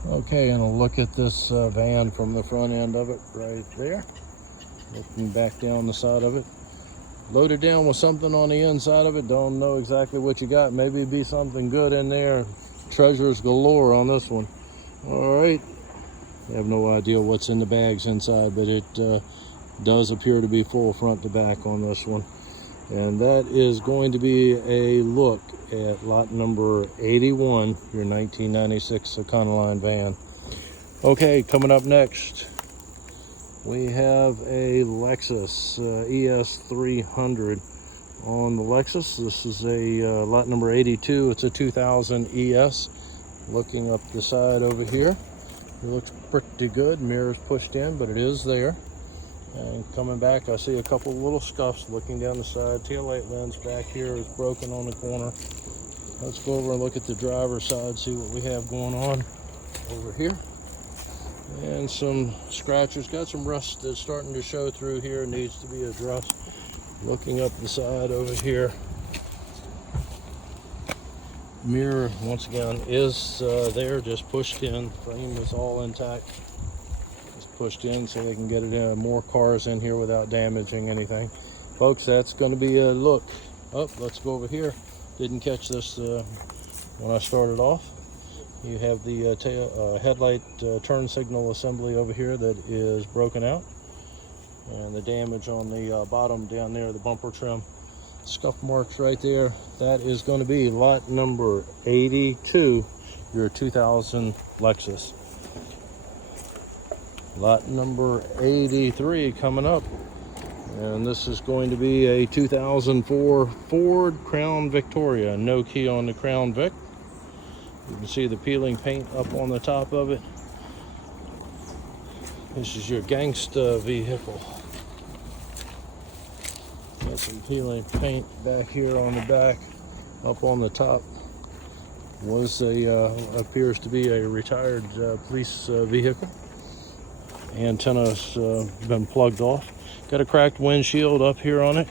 Okay, and I'll look at this van from the front end of it right there. Looking back down the side of it. Loaded down with something on the inside of it. Don't know exactly what you got. Maybe it'd be something good in there. Treasures galore on this one. All right. I have no idea what's in the bags inside, but it does appear to be full front to back on this one. And that is going to be a look at lot number 81, your 1996 Econoline van. Okay, coming up next, we have a Lexus ES300 on the Lexus. This is a lot number 82. It's a 2000 ES. Looking up the side over here, it looks pretty good. Mirrors pushed in, but it is there. And coming back, I see a couple little scuffs looking down the side. Taillight lens back here is broken on the corner. Let's go over and look at the driver's side, see what we have going on over here. And some scratches. Got some rust that's starting to show through here. Needs to be addressed. Looking up the side over here. Mirror, once again, is there, just pushed in. Frame is all intact. Pushed in so they can get it in more cars in here without damaging anything. Folks, that's going to be a look. Oh, let's go over here. Didn't catch this when I started off. You have the headlight turn signal assembly over here that is broken out, and the damage on the bottom down there, the bumper trim, scuff marks right there. That is going to be lot number 82, your 2000 Lexus. Lot number 83 coming up, and this is going to be a 2004 Ford Crown Victoria. No key on the Crown Vic. You can see the peeling paint up on the top of it. This is your gangsta vehicle. Got some peeling paint back here on the back. Up on the top was appears to be a retired police vehicle. Antenna's been plugged off. Got a cracked windshield up here on it.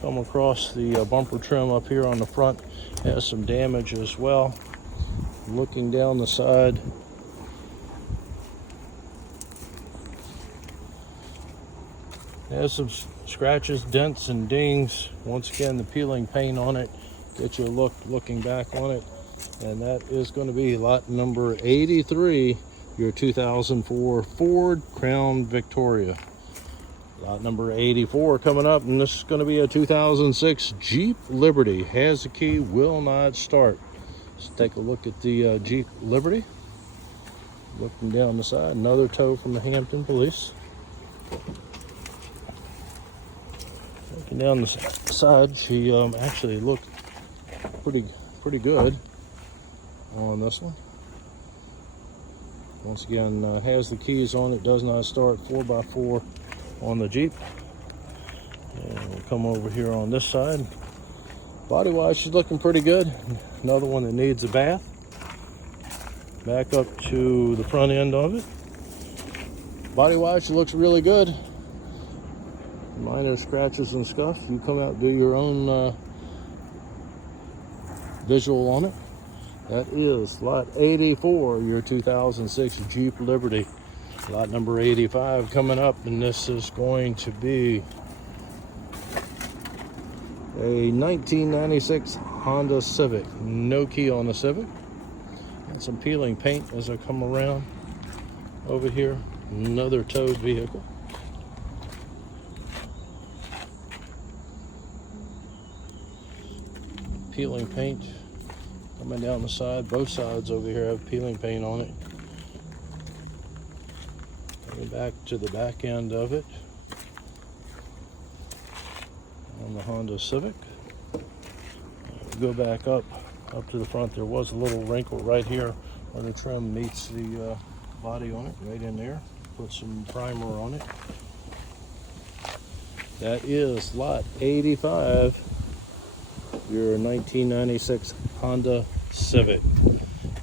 Come across the bumper trim up here on the front. Has some damage as well. Looking down the side, It has some scratches, dents, and dings. Once again, the peeling paint on it. Get you a look looking back on it. And that is going to be lot number 83, your 2004 Ford Crown Victoria. Lot number 84 coming up, and this is going to be a 2006 Jeep Liberty. Has the key, will not start. Let's take a look at the Jeep Liberty. Looking down the side, another tow from the Hampton Police. Looking down the side, she actually looked pretty good on this one. Once again, has the keys on it, does not start, 4x4 on the Jeep. And we'll come over here on this side. Body wise, she's looking pretty good. Another one that needs a bath. Back up to the front end of it. Body wise, she looks really good. Minor scratches and scuffs. You come out and do your own visual on it. That is lot 84, your 2006 Jeep Liberty. Lot number 85 coming up, and this is going to be a 1996 Honda Civic. No key on the Civic. And some peeling paint as I come around over here. Another towed vehicle. Peeling paint coming down the side. Both sides over here have peeling paint on it. Coming back to the back end of it on the Honda Civic. Go back up to the front. There was a little wrinkle right here where the trim meets the body on it, right in there. Put some primer on it. That is lot 85, your 1996 Honda Civic.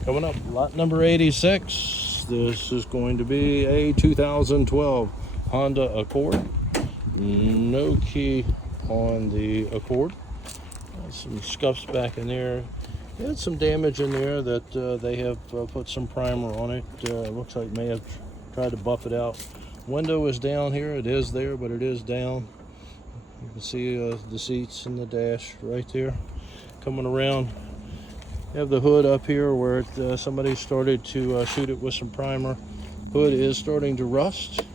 Coming up, lot number 86. This is going to be a 2012 Honda Accord. No key on the Accord. Some scuffs back in there. It had some damage in there that they have put some primer on it. Looks like may have tried to buff it out. Window is down here. It is there, but it is down. You can see the seats and the dash right there. Coming around, you have the hood up here where somebody started to shoot it with some primer. Hood is starting to rust.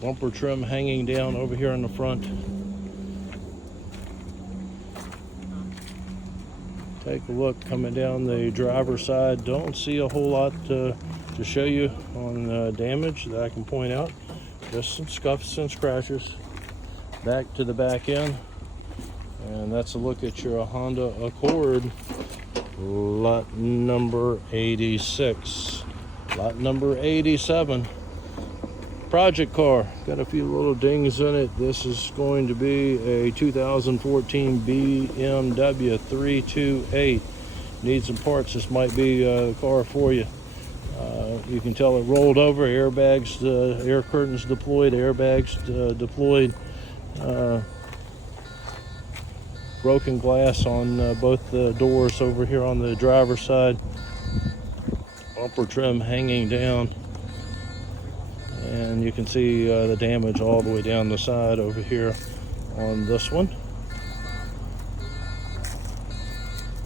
Bumper trim hanging down over here in the front. Take a look coming down the driver's side. Don't see a whole lot to show you on damage that I can point out. Just some scuffs and scratches. Back to the back end. And that's a look at your Honda Accord. Lot number 86. Lot number 87. Project car. Got a few little dings in it. This is going to be a 2014 BMW 328. Need some parts. This might be the car for you. You can tell it rolled over. Airbags, air curtains deployed. Airbags deployed. Broken glass on both the doors over here on the driver's side. Bumper trim hanging down. And you can see the damage all the way down the side over here on this one.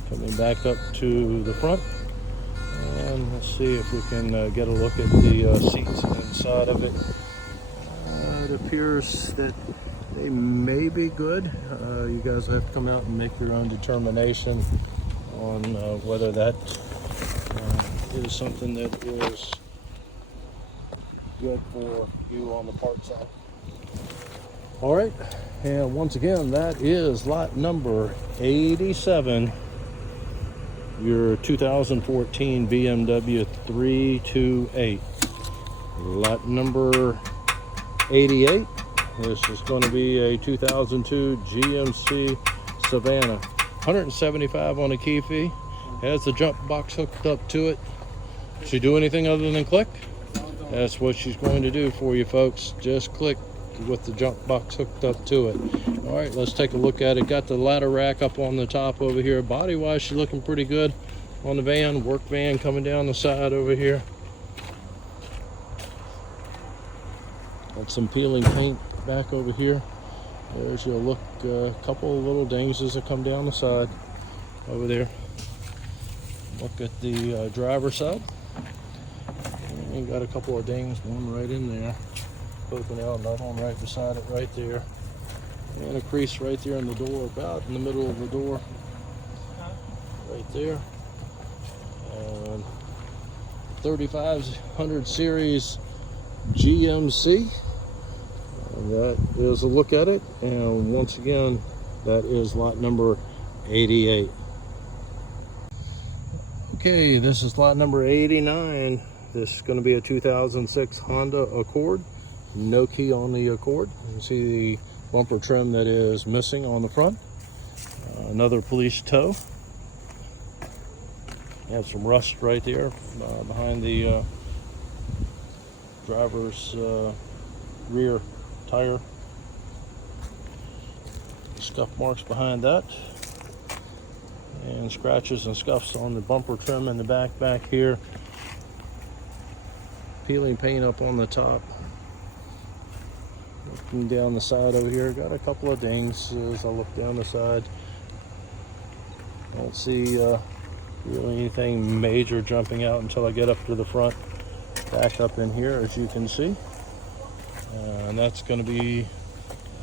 Coming back up to the front. And let's see if we can get a look at the seats inside of it. It appears that they may be good. You guys have to come out and make your own determination on whether that is something that is good for you on the part side. All right, and once again, that is lot number 87, your 2014 BMW 328. Lot number 88, this is going to be a 2002 GMC Savannah. 175 on a key fee. Has the jump box hooked up to it. Should she do anything other than click? That's what she's going to do for you folks. Just click with the jump box hooked up to it. All right, let's take a look at it. Got the ladder rack up on the top over here. Body wise, she's looking pretty good on the van. Work van coming down the side over here. Got some peeling paint back over here. There's your look, a couple of little dinguses that come down the side over there. Look at the driver's side. And got a couple of dings, one right in there, poking out, another one right beside it right there. And a crease right there in the door, about in the middle of the door. Right there. And 3500 series GMC. And that is a look at it. And once again, that is lot number 88. Okay, this is lot number 89. This is going to be a 2006 Honda Accord. No key on the Accord. You can see the bumper trim that is missing on the front. Another police tow. You have some rust right there behind the driver's rear tire. Scuff marks behind that. And scratches and scuffs on the bumper trim in the back here. Peeling paint up on the top. Looking down the side over here, got a couple of dings as I look down the side. Don't see really anything major jumping out until I get up to the front. Back up in here, as you can see. And that's going to be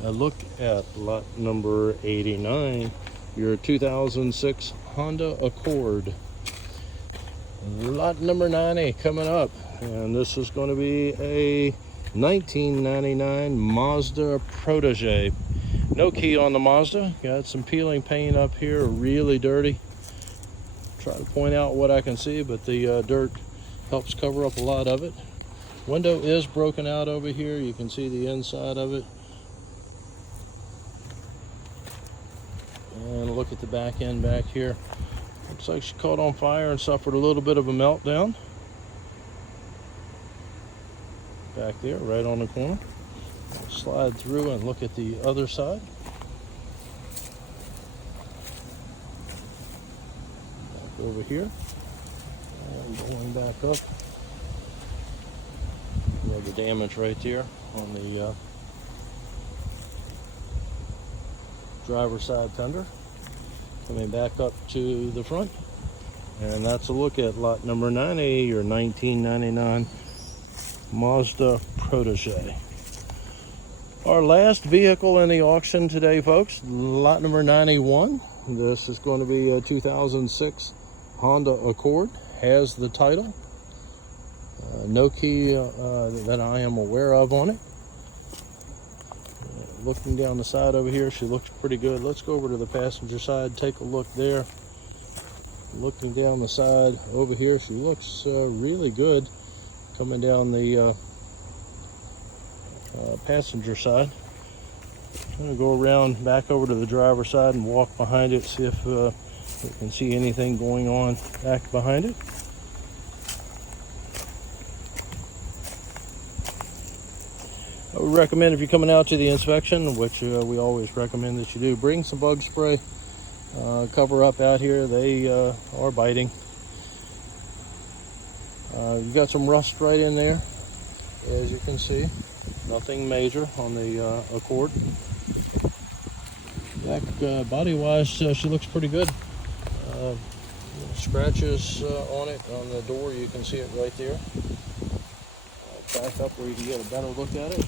a look at lot number 89. Your 2006 Honda Accord. Lot number 90 coming up, and this is going to be a 1999 Mazda Protege. No key on the Mazda. Got some peeling paint up here, really dirty. Try to point out what I can see, but the dirt helps cover up a lot of it. Window is broken out over here. You can see the inside of it. And look at the back end back here. Looks like she caught on fire and suffered a little bit of a meltdown. Back there, right on the corner. I'll slide through and look at the other side. Back over here. And going back up. Another damage right there on the driver's side fender. Coming back up to the front. And that's a look at lot number 90, your 1999 Mazda Protege. Our last vehicle in the auction today, folks, lot number 91. This is going to be a 2006 Honda Accord. Has the title. No key that I am aware of on it. Looking down the side over here, she looks pretty good. Let's go over to the passenger side, take a look there. Looking down the side over here, she looks really good. Coming down the passenger side. I'm gonna go around back over to the driver's side and walk behind it, see if we can see anything going on back behind it. I would recommend, if you're coming out to the inspection, which we always recommend that you do, bring some bug spray. Cover up out here. They are biting. You got some rust right in there, as you can see. Nothing major on the Accord. Back body-wise, she looks pretty good. Scratches on it, on the door, you can see it right there. Back up where you can get a better look at it.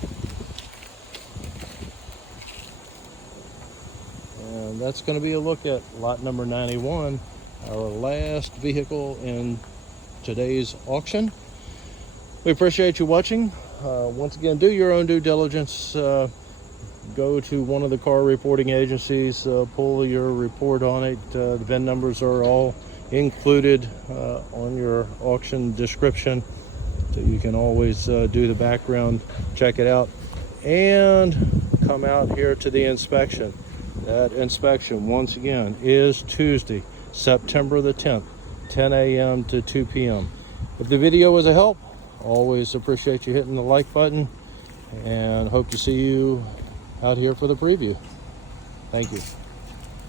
And that's going to be a look at lot number 91, our last vehicle in today's auction. We appreciate you watching. Once again, do your own due diligence. Go to one of the car reporting agencies, pull your report on it. The VIN numbers are all included on your auction description, so you can always do the background, check it out, and come out here to the inspection. That inspection, once again, is Tuesday, September the 10th, 10 a.m. to 2 p.m. If the video was a help, always appreciate you hitting the like button, and hope to see you out here for the preview. Thank you.